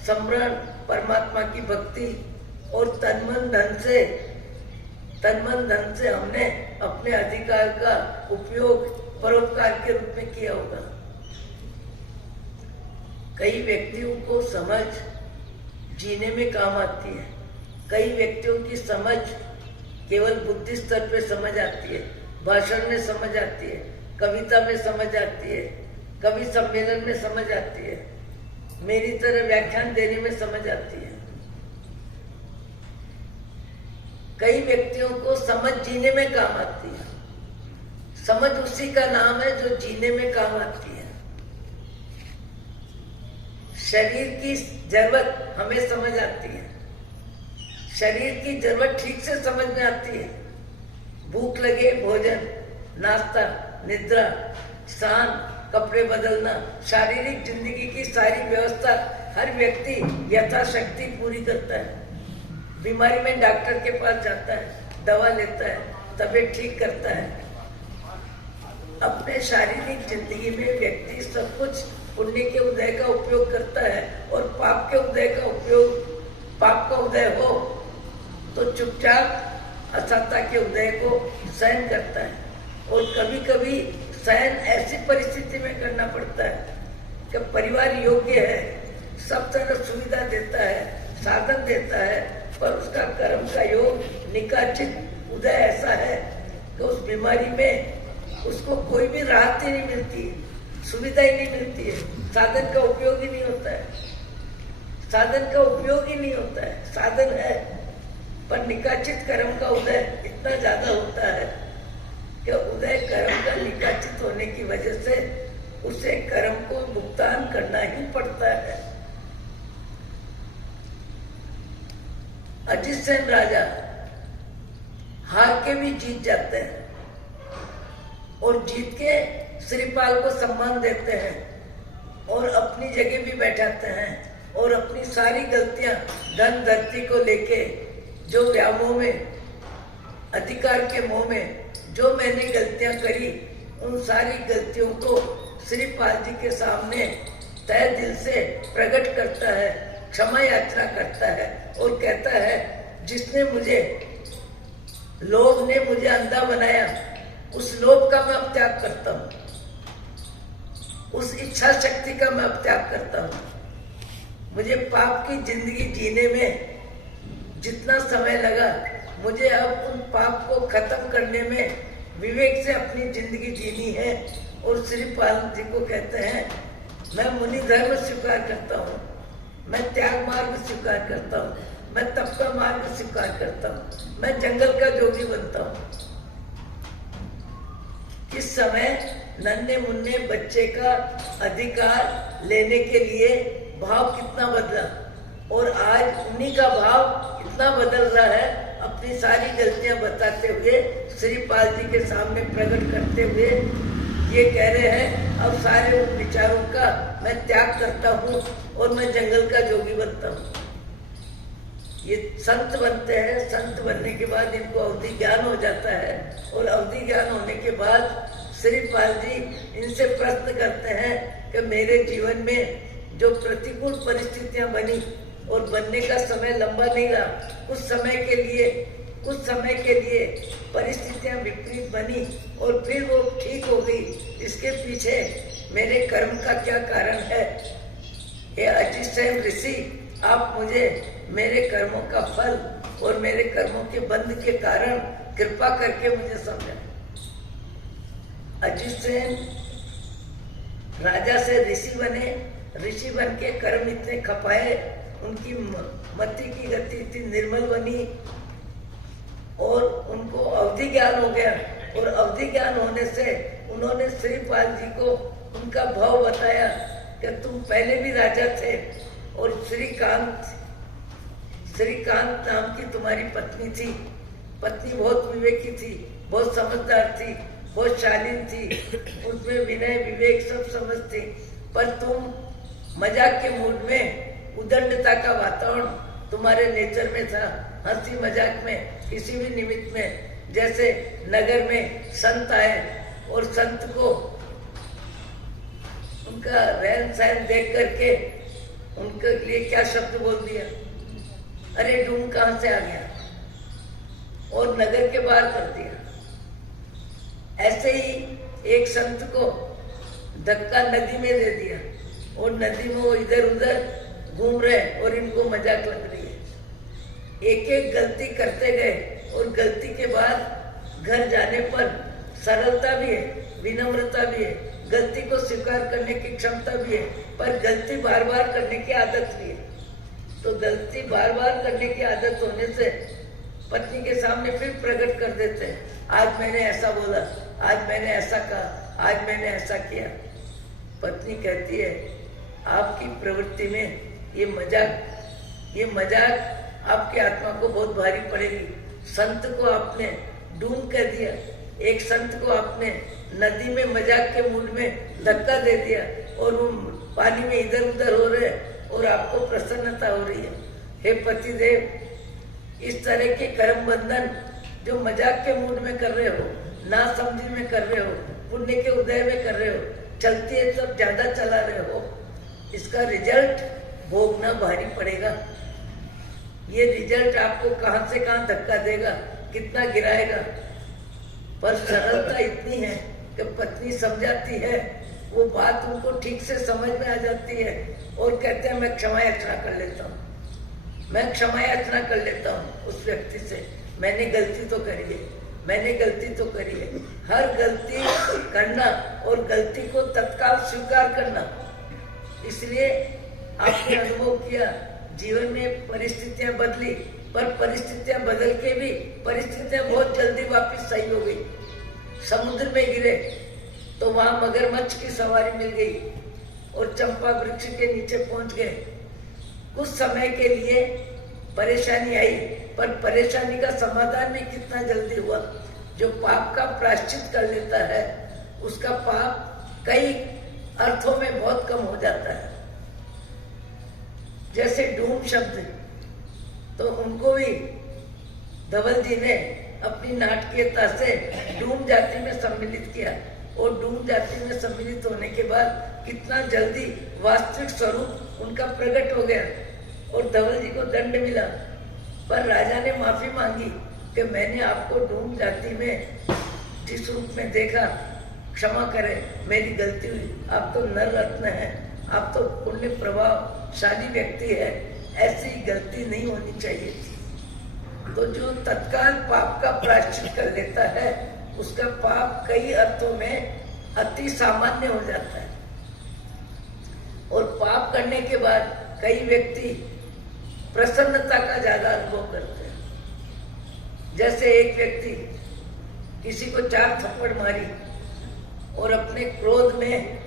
स्मरण, परमात्मा की भक्ति, और तन मन धन से हमने अपने अधिकार का उपयोग परोपकार के रूप में किया होगा। कई व्यक्तियों को समझ जीने में काम आती है, कई व्यक्तियों की समझ केवल बुद्धि स्तर पे समझ आती है, भाषण में समझ आती है, कविता में समझ आती है, कवि सम्मेलन में समझ आती है, मेरी तरह व्याख्यान देने में समझ आती है। कई व्यक्तियों को समझ जीने में काम आती है। समझ उसी का नाम है जो जीने में काम आती है। शरीर की जरूरत हमें समझ आती है, शरीर की जरूरत ठीक से समझ में आती है। भूख लगे भोजन, नाश्ता, निद्रा, स्नान, कपड़े बदलना, शारीरिक जिंदगी की सारी व्यवस्था हर व्यक्ति यथाशक्ति पूरी करता है। बीमारी में डॉक्टर के पास जाता है, दवा लेता है, तबीयत ठीक करता है। अपने शारीरिक जिंदगी में व्यक्ति सब कुछ पुण्य के उदय का उपयोग करता है, और पाप के उदय का उपयोग, पाप का उदय हो तो चुपचाप असाता के उदय को सहन करता है। और कभी कभी सहन ऐसी परिस्थिति में करना पड़ता है कि परिवार योग्य है, सब तरह सुविधा देता है, साधन देता है, पर उसका कर्म का योग निकाचित उदय ऐसा है कि उस बीमारी में उसको कोई भी राहत ही नहीं मिलती है, सुविधा ही नहीं मिलती है, साधन का उपयोग ही नहीं होता है, साधन का उपयोग ही नहीं होता है। साधन है पर निकाचित कर्म का उदय इतना ज्यादा होता है कि उदय कर्म का निकाचित होने की वजह से उसे कर्म को भुगतान करना ही पड़ता है। अजित सेन राजा हार के भी जीत जाते हैं, और जीत के श्रीपाल को सम्मान देते हैं, और अपनी जगह भी बैठाते हैं, और अपनी सारी गलतियां धन धरती को लेके, जो व्यामोह में, अधिकार के मोह में जो मैंने गलतियां करी, उन सारी गलतियों को श्रीपाल जी के सामने तय दिल से प्रकट करता है, क्षमा याचना करता है, और कहता है जिसने मुझे, लोभ ने मुझे अंधा बनाया, उस लोभ का मैं अब त्याग करता हूँ, उस इच्छा शक्ति का मैं अब त्याग करता हूँ। मुझे पाप की जिंदगी जीने में जितना समय लगा, मुझे अब उन पाप को खत्म करने में विवेक से अपनी जिंदगी जीनी है। और श्रीपाल जी को कहते हैं मैं मुनि धर्म स्वीकार करता हूँ, मैं त्याग मार्ग स्वीकार करता हूँ, मैं तप का मार्ग स्वीकार करता हूँ, मैं जंगल का जोगी बनता हूँ। किस समय नन्हे मुन्ने बच्चे का अधिकार लेने के लिए भाव कितना बदला, और आज उन्हीं का भाव इतना बदल रहा है, अपनी सारी गलतियां बताते हुए, श्रीपाल जी के सामने प्रकट करते हुए ये कह रहे हैं अब सारे उन विचारों का मैं त्याग करता हूँ और मैं जंगल का जोगी बनता हूँ। ये संत बनते हैं, संत बनने के बाद इनको अवधि ज्ञान हो जाता है और अवधि ज्ञान होने के बाद श्रीपाल जी इनसे प्रश्न करते हैं कि मेरे जीवन में जो प्रतिकूल परिस्थितियां बनी और बनने का समय लंबा नहीं रहा, कुछ समय के लिए परिस्थितियां विपरीत बनी और फिर वो ठीक हो गई, इसके पीछे मेरे कर्म का क्या कारण है? ये अजित सेन ऋषि, आप मुझे मेरे कर्मों का फल और मेरे कर्मों के बंध के कारण कृपा करके मुझे समझा। अजित सेन राजा से ऋषि बने, ऋषि बन के कर्म इतने खपाए, उनकी मति की गति इतनी निर्मल बनी और उनको अवधि ज्ञान हो गया। और अवधि ज्ञान होने से उन्होंने श्रीपाल जी को उनका भाव बताया कि तुम पहले भी राजा थे और श्रीकांत नाम की तुम्हारी पत्नी थी। पत्नी बहुत विवेकी थी, बहुत समझदार थी, बहुत शालीन थी, उसमें विनय विवेक सब समझ थी, पर तुम मजाक के मूड में, उदंडता का वातावरण तुम्हारे नेचर में था, हंसी मजाक में, किसी भी निमित्त में। जैसे नगर में संत आए और संत को उनका रहन सहन देख करके उनके लिए क्या शब्द बोल दिया, अरे डूम कहां से आ गया, और नगर के बाहर कर दिया। ऐसे ही एक संत को धक्का नदी में दे दिया और नदी में वो इधर उधर घूम रहे और इनको मजाक लग रही है। एक एक गलती करते गए और गलती के बाद घर जाने पर सरलता भी है, विनम्रता भी है, गलती को स्वीकार करने की क्षमता भी है, पर गलती बार बार करने की आदत भी है। तो गलती बार बार करने की आदत होने से पत्नी के सामने फिर प्रकट कर देते हैं, आज मैंने ऐसा बोला, आज मैंने ऐसा कहा, आज मैंने ऐसा किया। पत्नी कहती है आपकी प्रवृत्ति में ये मजाक आपकी आत्मा को बहुत भारी पड़ेगी। संत को आपने डूम कर दिया, एक संत को आपने नदी में मजाक के मूड में धक्का दे दिया और वो पानी में इधर उधर हो रहे और आपको प्रसन्नता हो रही है। हे पतिदेव, इस तरह के कर्म बंधन जो मजाक के मूड में कर रहे हो, ना समझी में कर रहे हो, पुण्य के उदय में कर रहे हो, चलती है सब ज्यादा चला रहे हो, इसका रिजल्ट भोगना भारी पड़ेगा। ये रिजल्ट आपको कहां से कहां धक्का देगा, कितना गिराएगा। पर सरलता इतनी है कि पत्नी समझाती है, वो बात उनको ठीक से समझ में आ जाती है और कहते हैं मैं क्षमा याचना कर लेता हूँ, मैं क्षमा याचना कर लेता हूँ उस व्यक्ति से, मैंने गलती तो करी है, मैंने गलती तो करी है। हर गलती करना और गलती को तत्काल स्वीकार करना। इसलिए आपने अनुभव किया जीवन में परिस्थितियां बदली, पर परिस्थितियां बदल के भी परिस्थितियां बहुत जल्दी वापस सही हो गई। समुद्र में गिरे तो वहां मगरमच्छ की सवारी मिल गई और चंपा वृक्ष के नीचे पहुंच गए। कुछ समय के लिए परेशानी आई, पर परेशानी का समाधान भी कितना जल्दी हुआ। जो पाप का प्रायश्चित कर लेता है उसका पाप कई अर्थों में बहुत कम हो जाता है। जैसे डूम शब्द, तो उनको भी धवल जी ने अपनी नाटकीयता से डूम जाति में सम्मिलित किया और डूम जाति में सम्मिलित होने के बाद कितना जल्दी वास्तविक स्वरूप उनका प्रकट हो गया और धवल जी को दंड मिला। पर राजा ने माफी मांगी कि मैंने आपको डूम जाति में जिस रूप में देखा, क्षमा करें, मेरी गलती हुई, आप तो नर रत्न हैं, आप तो पुण्य प्रभावशाली व्यक्ति है, ऐसी गलती नहीं होनी चाहिए थी। तो जो तत्काल पाप का प्रायश्चित कर लेता है उसका पाप कई अर्थों में अति सामान्य हो जाता है। और पाप करने के बाद कई व्यक्ति प्रसन्नता का ज्यादा अनुभव करते हैं। जैसे एक व्यक्ति किसी को 4 थप्पड़ मारी और अपने क्रोध में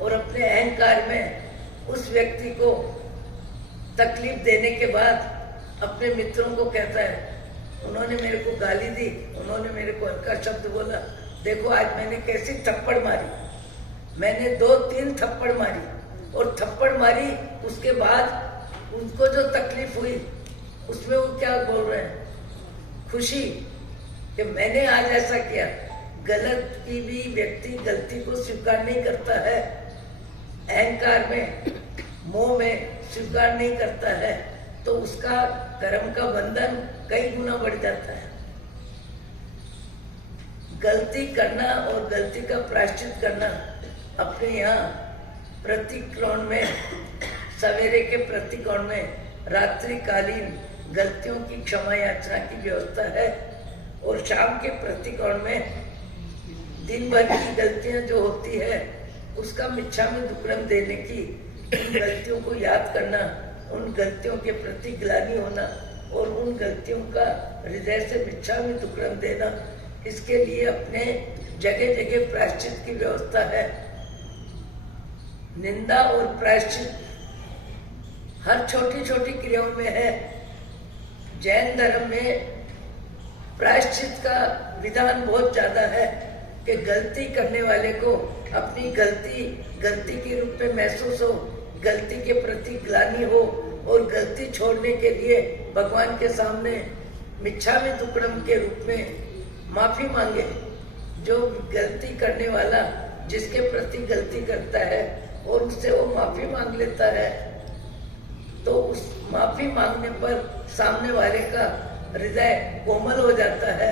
और अपने अहंकार में उस व्यक्ति को तकलीफ देने के बाद अपने मित्रों को कहता है, उन्होंने मेरे को गाली दी, उन्होंने मेरे को हल्का शब्द बोला, देखो आज मैंने कैसी थप्पड़ मारी, मैंने 2-3 थप्पड़ मारी, और थप्पड़ मारी उसके बाद उनको जो तकलीफ हुई उसमें वो क्या बोल रहे हैं, खुशी कि मैंने आज ऐसा किया। गलत की भी व्यक्ति गलती को स्वीकार नहीं करता है, अहंकार में, मोह में स्वीकार नहीं करता है, तो उसका कर्म का बंधन कई गुना बढ़ जाता है। गलती करना और गलती का प्रायश्चित करना अपने यहाँ प्रतिकोण में, सवेरे के प्रतिकोण में रात्रिकालीन गलतियों की क्षमा याचना की व्यवस्था है, और शाम के प्रतिकोण में दिन भर की गलतियां जो होती है उसका मिच्छामी दुक्कडम देने की, उन गलतियों को याद करना, उन गलतियों के प्रति ग्लानि होना और उन गलतियों का हृदय से मिच्छामी दुक्कडम देना, इसके लिए अपने जगह जगह प्रायश्चित की व्यवस्था है। निंदा और प्रायश्चित हर छोटी छोटी क्रियाओं में है। जैन धर्म में प्रायश्चित का विधान बहुत ज्यादा है कि गलती करने वाले को अपनी गलती के रूप में महसूस हो, गलती के प्रति ग्लानि हो, और गलती छोड़ने के लिए भगवान के सामने मिच्छामी दुक्कडम के रूप में माफी मांगे। जो गलती करने वाला जिसके प्रति गलती करता है और उससे वो माफी मांग लेता है, तो उस माफी मांगने पर सामने वाले का हृदय कोमल हो जाता है,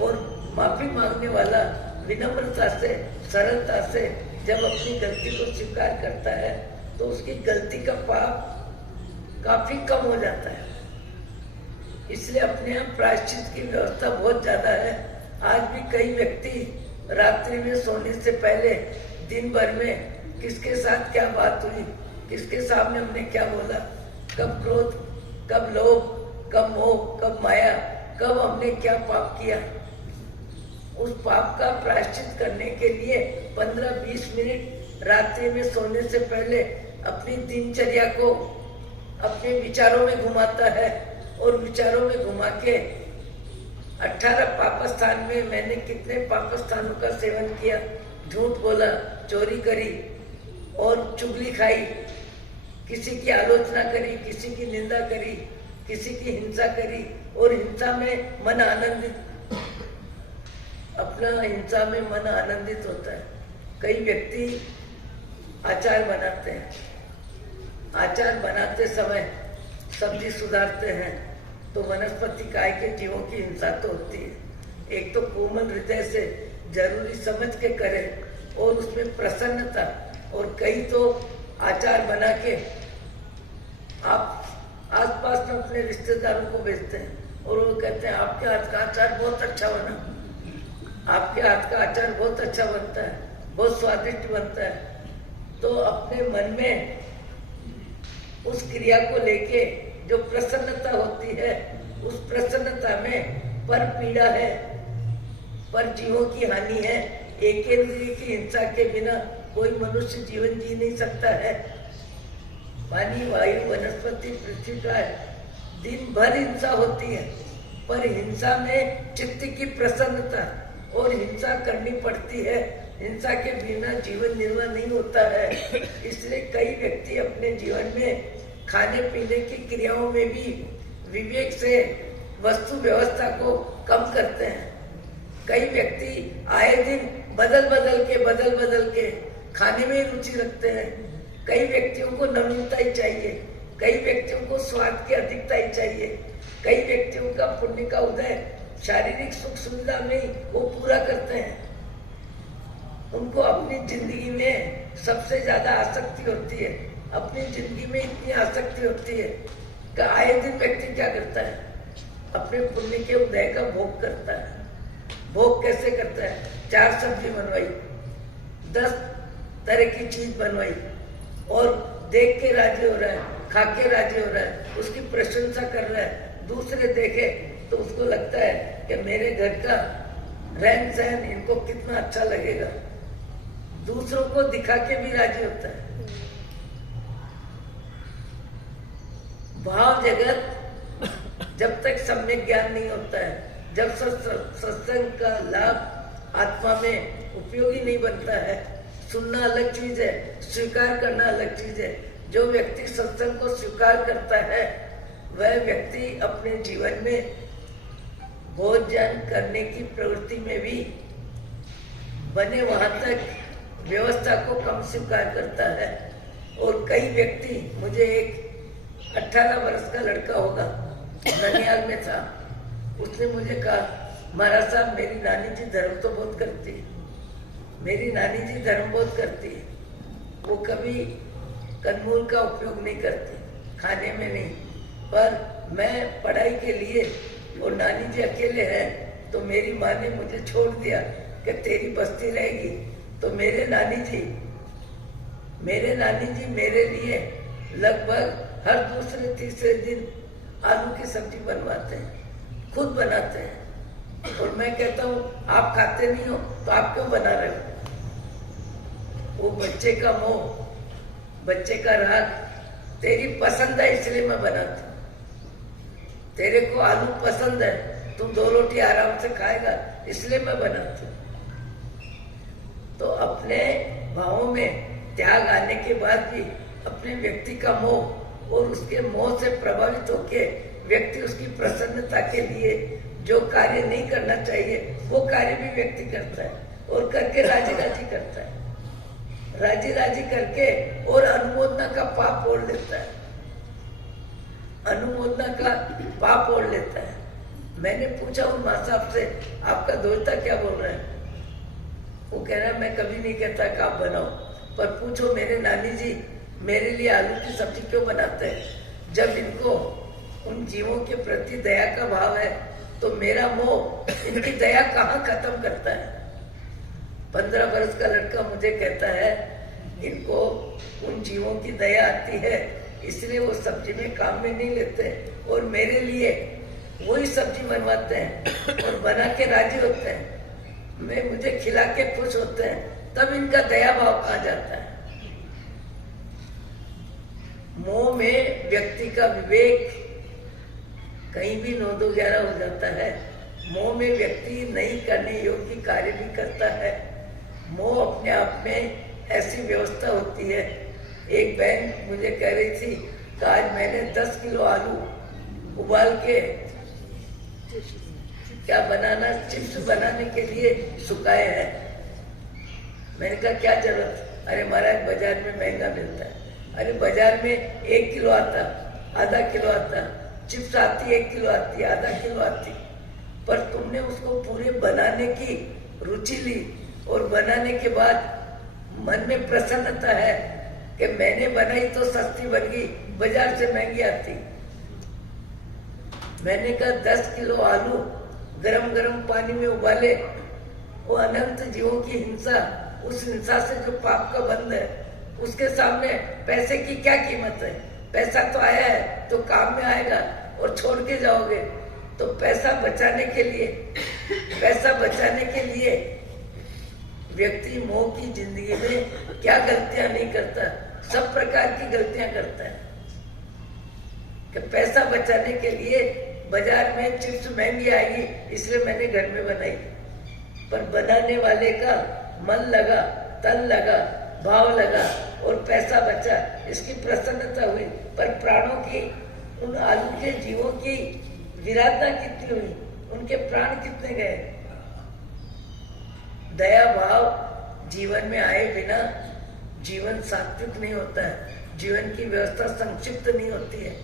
और माफी मांगने वाला विनम्रता से, सरलता से जब अपनी गलती को स्वीकार करता है तो उसकी गलती का पाप काफी कम हो जाता है। इसलिए अपने यहाँ प्रायश्चित की व्यवस्था बहुत ज्यादा है। आज भी कई व्यक्ति रात्रि में सोने से पहले दिन भर में किसके साथ क्या बात हुई, किसके सामने हमने क्या बोला, कब क्रोध, कब लोभ, कब मोह, कब माया, कब हमने क्या पाप किया, उस पाप का प्रायश्चित करने के लिए 15-20 मिनट रात्रि में सोने से पहले अपनी दिनचर्या को अपने विचारों में घुमाता है, और विचारों में घुमा के 18 पाप स्थान में मैंने कितने पाप स्थानों का सेवन किया, झूठ बोला, चोरी करी और चुगली खाई, किसी की आलोचना करी, किसी की निंदा करी, किसी की हिंसा करी, और हिंसा में मन आनंदित, अपना हिंसा में मन आनंदित होता है। कई व्यक्ति आचार बनाते हैं, आचार बनाते समय सब्जी सुधारते हैं तो वनस्पति काय के जीवों की हिंसा तो होती है। एक तो कोमल हृदय से जरूरी समझ के करें और उसमें प्रसन्नता, और कई तो आचार बना के आप आसपास में अपने रिश्तेदारों को भेजते हैं और वो कहते हैं आपके हाथ का अचार बहुत अच्छा बना, आपके हाथ का अचार बहुत अच्छा बनता है, बहुत स्वादिष्ट बनता है। तो अपने मन में उस क्रिया को लेके जो प्रसन्नता होती है, उस प्रसन्नता में पर पीड़ा है, पर जीवों की हानि है। एक इंद्रिय की हिंसा के बिना कोई मनुष्य जीवन जी नहीं सकता है। पानी, वायु, वनस्पति, पृथ्वी का दिन भर हिंसा होती है, पर हिंसा में चित्त की प्रसन्नता, और हिंसा करनी पड़ती है। हिंसा के बिना जीवन निर्वाह नहीं होता है। इसलिए कई व्यक्ति अपने जीवन में खाने पीने की क्रियाओं में भी विवेक से वस्तु व्यवस्था को कम करते हैं। कई व्यक्ति आए दिन बदल बदल के खाने में रुचि रखते हैं। कई व्यक्तियों को नवीनता ही चाहिए, कई व्यक्तियों को स्वाद की अधिकता ही चाहिए, कई व्यक्तियों का पुण्य का उदय शारीरिक सुख सुविधा में वो पूरा करते हैं। उनको अपनी जिंदगी में सबसे ज्यादा आसक्ति होती है, अपनी जिंदगी में इतनी आसक्ति होती है कि आए दिन व्यक्ति क्या करता है, अपने पुण्य के उदय का भोग करता है। भोग कैसे करता है? 4 सब्जी बनवाई, 10 तरह की चीज बनवाई, और देख के राजी हो रहा है, खा के राजी हो रहा है, उसकी प्रशंसा कर रहा है। दूसरे देखे तो उसको लगता है कि मेरे घर का रहन सहन इनको कितना अच्छा लगेगा, दूसरों को दिखा के भी राजी होता है। भाव जगत जब तक सम्यक ज्ञान नहीं होता है, जब सत्संग का लाभ आत्मा में उपयोगी नहीं बनता है। सुनना अलग चीज है, स्वीकार करना अलग चीज है। जो व्यक्ति सत्संग को स्वीकार करता है वह व्यक्ति अपने जीवन में भोजन करने की प्रवृत्ति में भी बने वहां तक व्यवस्था को कम स्वीकार करता है। और कई व्यक्ति, मुझे एक 18 वर्ष का लड़का होगा, ननिहाल में था, उसने मुझे कहा महाराज साहब मेरी नानी जी धर्म तो बहुत करती है, मेरी नानी जी धर्म बहुत करती है, वो कभी कंदमूल का उपयोग नहीं करती खाने में नहीं, पर मैं पढ़ाई के लिए और नानी जी अकेले हैं तो मेरी माँ ने मुझे छोड़ दिया कि तेरी बस्ती रहेगी। तो मेरे नानी जी मेरे लिए लगभग हर दूसरे तीसरे दिन आलू की सब्जी बनवाते हैं, खुद बनाते हैं। और मैं कहता हूँ आप खाते नहीं हो तो आप क्यों बना रहे हो? वो बच्चे का मोह, बच्चे का राग, तेरी पसंद है इसलिए मैं बनाती हूँ। तेरे को आलू पसंद है, तू 2 रोटी आराम से खाएगा इसलिए मैं बनाती हूँ। तो अपने भावों में त्याग आने के बाद भी अपने व्यक्ति का मोह और उसके मोह से प्रभावित होके व्यक्ति उसकी प्रसन्नता के लिए जो कार्य नहीं करना चाहिए वो कार्य भी व्यक्ति करता है और करके राजी राजी करता है, राजी राजी करके और अनुमोदना का पाप ओढ़ लेता है, अनुमोदना का पाप ओढ़ लेता है। मैंने पूछा उन माँ साहब से आपका दोस्ता क्या बोल रहा है? वो कह रहा है मैं कभी नहीं कहता कि आप बनाओ, पर पूछो मेरे नानी जी मेरे लिए आलू की सब्जी क्यों बनाते हैं? जब इनको उन जीवों के प्रति दया का भाव है तो मेरा मोह इनकी दया कहाँ खत्म करता है? 15 वर्ष का लड़का मुझे कहता है इनको उन जीवों की दया आती है इसलिए वो सब्जी में काम में नहीं लेते और मेरे लिए वही सब्जी बनवाते हैं और बना के राजी होते हैं, मैं मुझे खिला के खुश होते हैं, तब इनका दया भाव आ जाता है। मोह में व्यक्ति का विवेक कहीं भी 9-2-11 हो जाता है। मोह में व्यक्ति नहीं करने योग्य कार्य भी करता है। मोह अपने आप में ऐसी व्यवस्था होती है। एक बहन मुझे कह रही थी कि आज मैंने 10 किलो आलू उबाल के क्या बनाना, चिप्स बनाने के लिए सुखाए हैं। मैंने कहा क्या जरूरत? अरे महाराज बाजार में महंगा मिलता है। अरे बाजार में 1 किलो आता, आधा किलो आता, चिप्स आती 1 किलो आती, आधा किलो आती, पर तुमने उसको पूरे बनाने की रुचि ली और बनाने के बाद मन में प्रसन्नता है कि मैंने बनाई तो सस्ती बन गई, बाजार से महंगी आती। मैंने कहा 10 किलो आलू गरम गरम पानी में उबाले, वो अनंत जीवों की हिंसा, उस हिंसा से जो पाप का बंध है उसके सामने पैसे की क्या कीमत है? पैसा तो आया है तो काम में आएगा और छोड़ के जाओगे। तो पैसा बचाने के लिए व्यक्ति मोह की जिंदगी में क्या गलतियां नहीं करता, सब प्रकार की गलतियां करता है कि पैसा बचाने के लिए बाजार में चिप्स महंगी आएगी इसलिए मैंने घर में बनाई, पर बनाने वाले का मन लगा, तन लगा, भाव लगा और पैसा बचा, इसकी प्रसन्नता हुई, पर प्राणों की, उन आलू के जीवों की विराधना कितनी हुई, उनके प्राण कितने गए। दया भाव जीवन में आए बिना जीवन सात्विक नहीं होता है, जीवन की व्यवस्था संक्षिप्त नहीं होती है।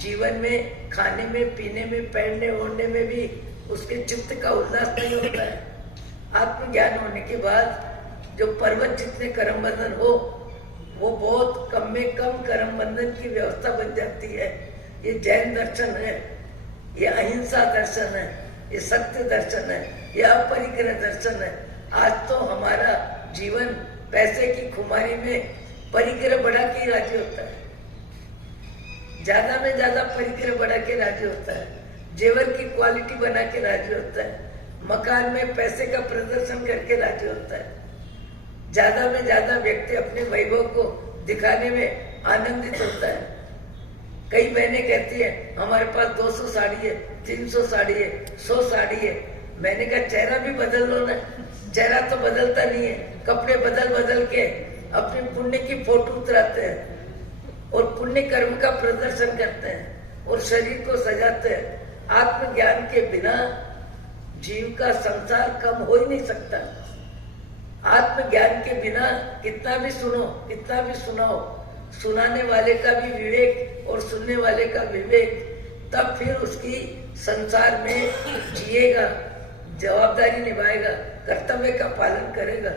जीवन में खाने में, पीने में, पहनने ओढ़ने में भी उसके चित्त का उल्लास नहीं होता है। आत्मज्ञान होने के बाद जो पर्वत जितने कर्म बंधन हो वो बहुत कम में कम कर्म बंधन की व्यवस्था बन जाती है। ये जैन दर्शन है, ये अहिंसा दर्शन है, ये सत्य दर्शन है, ये अपरिग्रह दर्शन है। आज तो हमारा जीवन पैसे की खुमारी में परिग्रह बढ़ा के राजी होता है, ज्यादा में ज्यादा परिग्रह बढ़ा के राजी होता है, जेवर की क्वालिटी बना के राजी होता है, मकान में पैसे का प्रदर्शन करके राजी होता है। ज्यादा में ज्यादा व्यक्ति अपने वैभव को दिखाने में आनंदित होता है। कई बहनें कहती है हमारे पास 200 साड़ी है, 300 साड़ी है, 100 साड़ी है, मैंने कहा चेहरा भी बदल लो ना, चेहरा तो बदलता नहीं है, कपड़े बदल बदल के अपने पुण्य की फोटो उतराते हैं और पुण्य कर्म का प्रदर्शन करते हैं और शरीर को सजाते हैं। आत्मज्ञान के बिना जीव का संसार कम हो ही नहीं सकता। आत्मज्ञान के बिना कितना भी सुनो, कितना भी सुनाओ, सुनाने वाले का भी विवेक और सुनने वाले का विवेक, तब फिर उसकी संसार में जिएगा, जवाबदारी निभाएगा, कर्तव्य का पालन करेगा,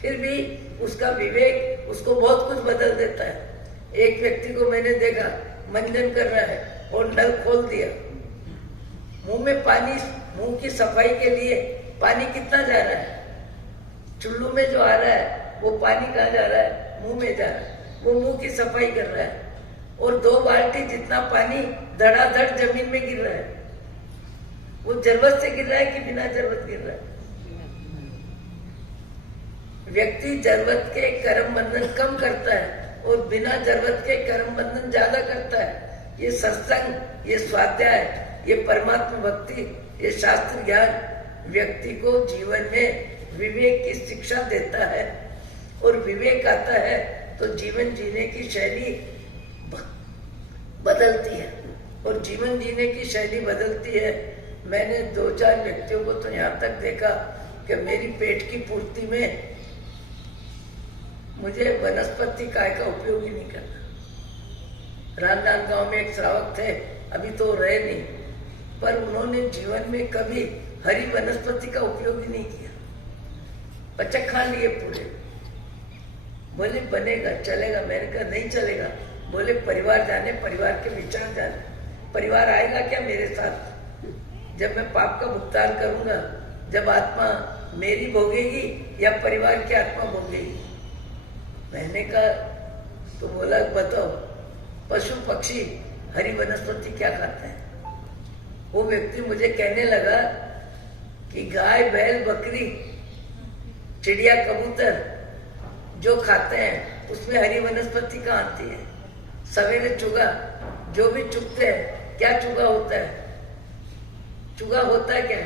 फिर भी उसका विवेक उसको बहुत कुछ बदल देता है। एक व्यक्ति को मैंने देखा मंजन कर रहा है और नल खोल दिया, मुंह में पानी, मुंह की सफाई के लिए पानी कितना जा रहा है, चुल्लू में जो आ रहा है वो पानी कहाँ जा रहा है, मुंह में जा रहा है, वो मुंह की सफाई कर रहा है और 2 बाल्टी जितना पानी धड़ाधड़ जमीन में गिर रहा है। वो जरूरत से गिर रहा है कि बिना जरूरत गिर रहा है? व्यक्ति जरूरत के कर्म बंधन कम करता है और बिना जरूरत के कर्म बंधन ज्यादा करता है। ये सत्संग, ये स्वाध्याय, ये परमात्मा भक्ति, ये शास्त्र ज्ञान व्यक्ति को जीवन में विवेक की शिक्षा देता है और विवेक आता है तो जीवन जीने की शैली बदलती है और जीवन जीने की शैली बदलती है। मैंने 2-4 व्यक्तियों को तो यहाँ तक देखा कि मेरी पेट की पूर्ति में मुझे वनस्पति काय का उपयोग ही नहीं करना। रामनाथ गांव में एक श्रावक थे, अभी तो रहे नहीं, पर उन्होंने जीवन में कभी हरी वनस्पति का उपयोग ही नहीं किया। बच्चा खा लिए पूरे, बोले बनेगा चलेगा, मैंने कहा नहीं चलेगा। बोले परिवार जाने, परिवार के विचार जाने, परिवार आएगा क्या मेरे साथ जब मैं पाप का भुगतान करूंगा, जब आत्मा मेरी भोगेगी या परिवार की आत्मा भोगेगी? मैंने कहा तो बोला बताओ पशु पक्षी हरी वनस्पति क्या खाते हैं? वो व्यक्ति मुझे कहने लगा कि गाय बैल बकरी चिड़िया कबूतर जो खाते हैं उसमें हरी वनस्पति कहाँ आती है? सवेरे चुगा, जो भी चुगते हैं, क्या चुगा होता है? चुगा होता है क्या?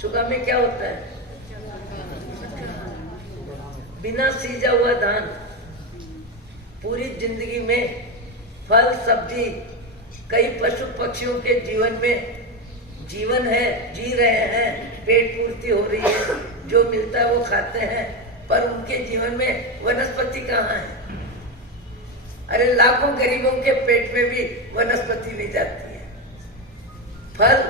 चुगा में क्या होता है? बिना सीजा हुआ धान। पूरी जिंदगी में फल सब्जी, कई पशु पक्षियों के जीवन में जीवन है, जी रहे हैं, पेट पूर्ति हो रही है, जो मिलता है वो खाते हैं, पर उनके जीवन में वनस्पति कहाँ है? अरे लाखों गरीबों के पेट में भी वनस्पति नहीं जाती है। फल,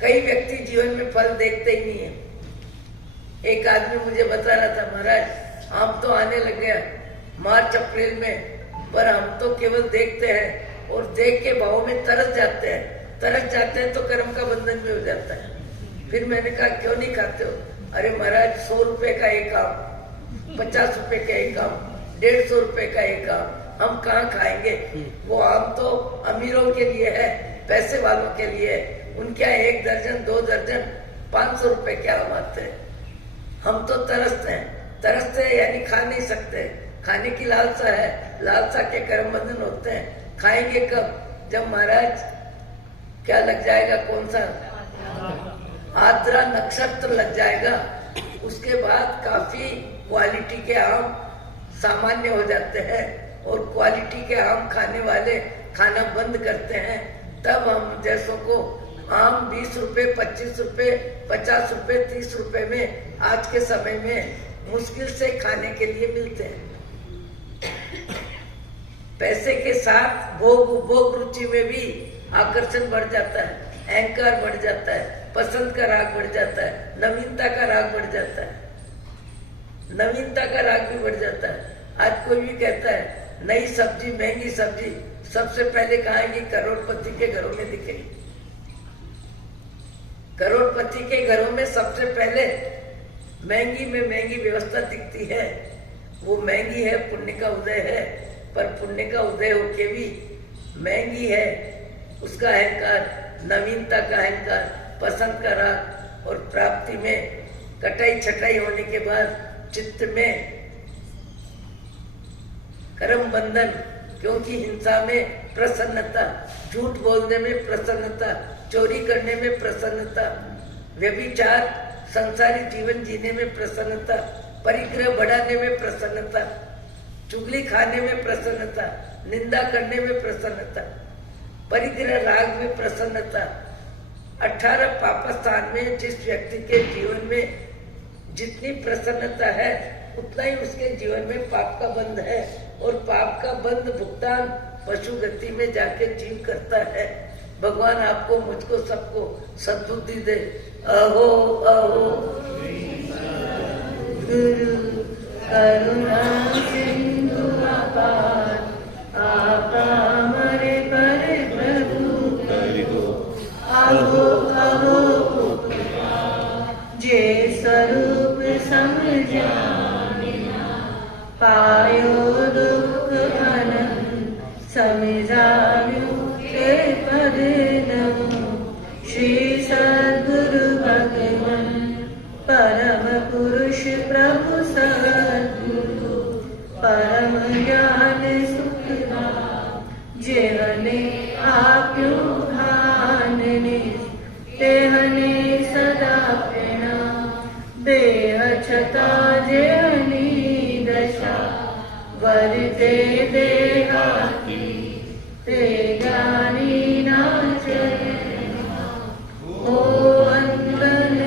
कई व्यक्ति जीवन में फल देखते ही नहीं है। एक आदमी मुझे बता रहा था, महाराज आम तो आने लग गया मार्च अप्रैल में, पर हम तो केवल देखते हैं और देख के भाव में तरस जाते हैं। तरस जाते हैं तो कर्म का बंधन भी हो जाता है। फिर मैंने कहा क्यों नहीं खाते हो? अरे महाराज 100 रुपए का एक आम, 50 रुपए का एक आम, 150 रुपए का एक आम, हम कहाँ खाएंगे? वो आम तो अमीरों के लिए है, पैसे वालों के लिए है। उनके यहाँ 1 दर्जन 2 दर्जन 500 रुपए के आम आते हैं। हम तो तरसते हैं, तरसते हैं यानी खा नहीं सकते, खाने की लालसा है, लालसा के कर्म बंधन होते हैं। खाएंगे कब? जब महाराज क्या लग जाएगा, कौन सा आद्रा नक्षत्र लग जाएगा, उसके बाद काफी क्वालिटी के आम सामान्य हो जाते हैं और क्वालिटी के आम खाने वाले खाना बंद करते हैं। तब हम जैसों को आम 20 रुपए, 25 रुपए, 50 रुपए, 30 रुपए में आज के समय में मुश्किल से खाने के लिए मिलते हैं। पैसे के साथ भोग रुचि में भी आकर्षण बढ़ जाता है, अहंकार बढ़ जाता है, पसंद का राग बढ़ जाता है, नवीनता का राग बढ़ जाता है, नवीनता का राग भी बढ़ जाता है। आज कोई भी कहता है नई सब्जी, महंगी सब्जी, सबसे पहले कहेंगे करोड़पति के घरों में दिखेगी। करोड़पति के घरों में सबसे पहले महंगी में महंगी व्यवस्था दिखती है। वो महंगी है, पुण्य का उदय है, पर पुण्य का उदय होके भी महंगी है। उसका अहंकार, नवीनता का अहंकार, पसंद का राग और प्राप्ति में कटाई छटाई होने के बाद चित्त में कर्म बंधन, क्योंकि हिंसा में प्रसन्नता, झूठ बोलने में प्रसन्नता, चोरी करने में प्रसन्नता, व्यभिचार संसारी जीवन जीने में प्रसन्नता, परिग्रह बढ़ाने में प्रसन्नता, चुगली खाने में प्रसन्नता, निंदा करने में प्रसन्नता, परिग्रह राग में प्रसन्नता। 18 पाप स्थान में जिस व्यक्ति के जीवन में जितनी प्रसन्नता है उतना ही उसके जीवन में पाप का बंध है, और पाप का बंध भुगतान पशु गति में जाके जीव करता है। भगवान आपको, मुझको, सबको सद्बुद्धि दे। अहो अहो गुरु करुणा सिंधु अपार, आपा हमारे पर प्रभु अहो अहो जे स्वरूप समझानिया, पायो दुख अनंत समझायो के पद नमो। श्री सद्गुरु भगवान परम पुरुष प्रभु सद्गुरु, परम ज्ञान सुखदाम, जेहने आप्यो भानने तेहने सदा प्रणाम। बेहद छता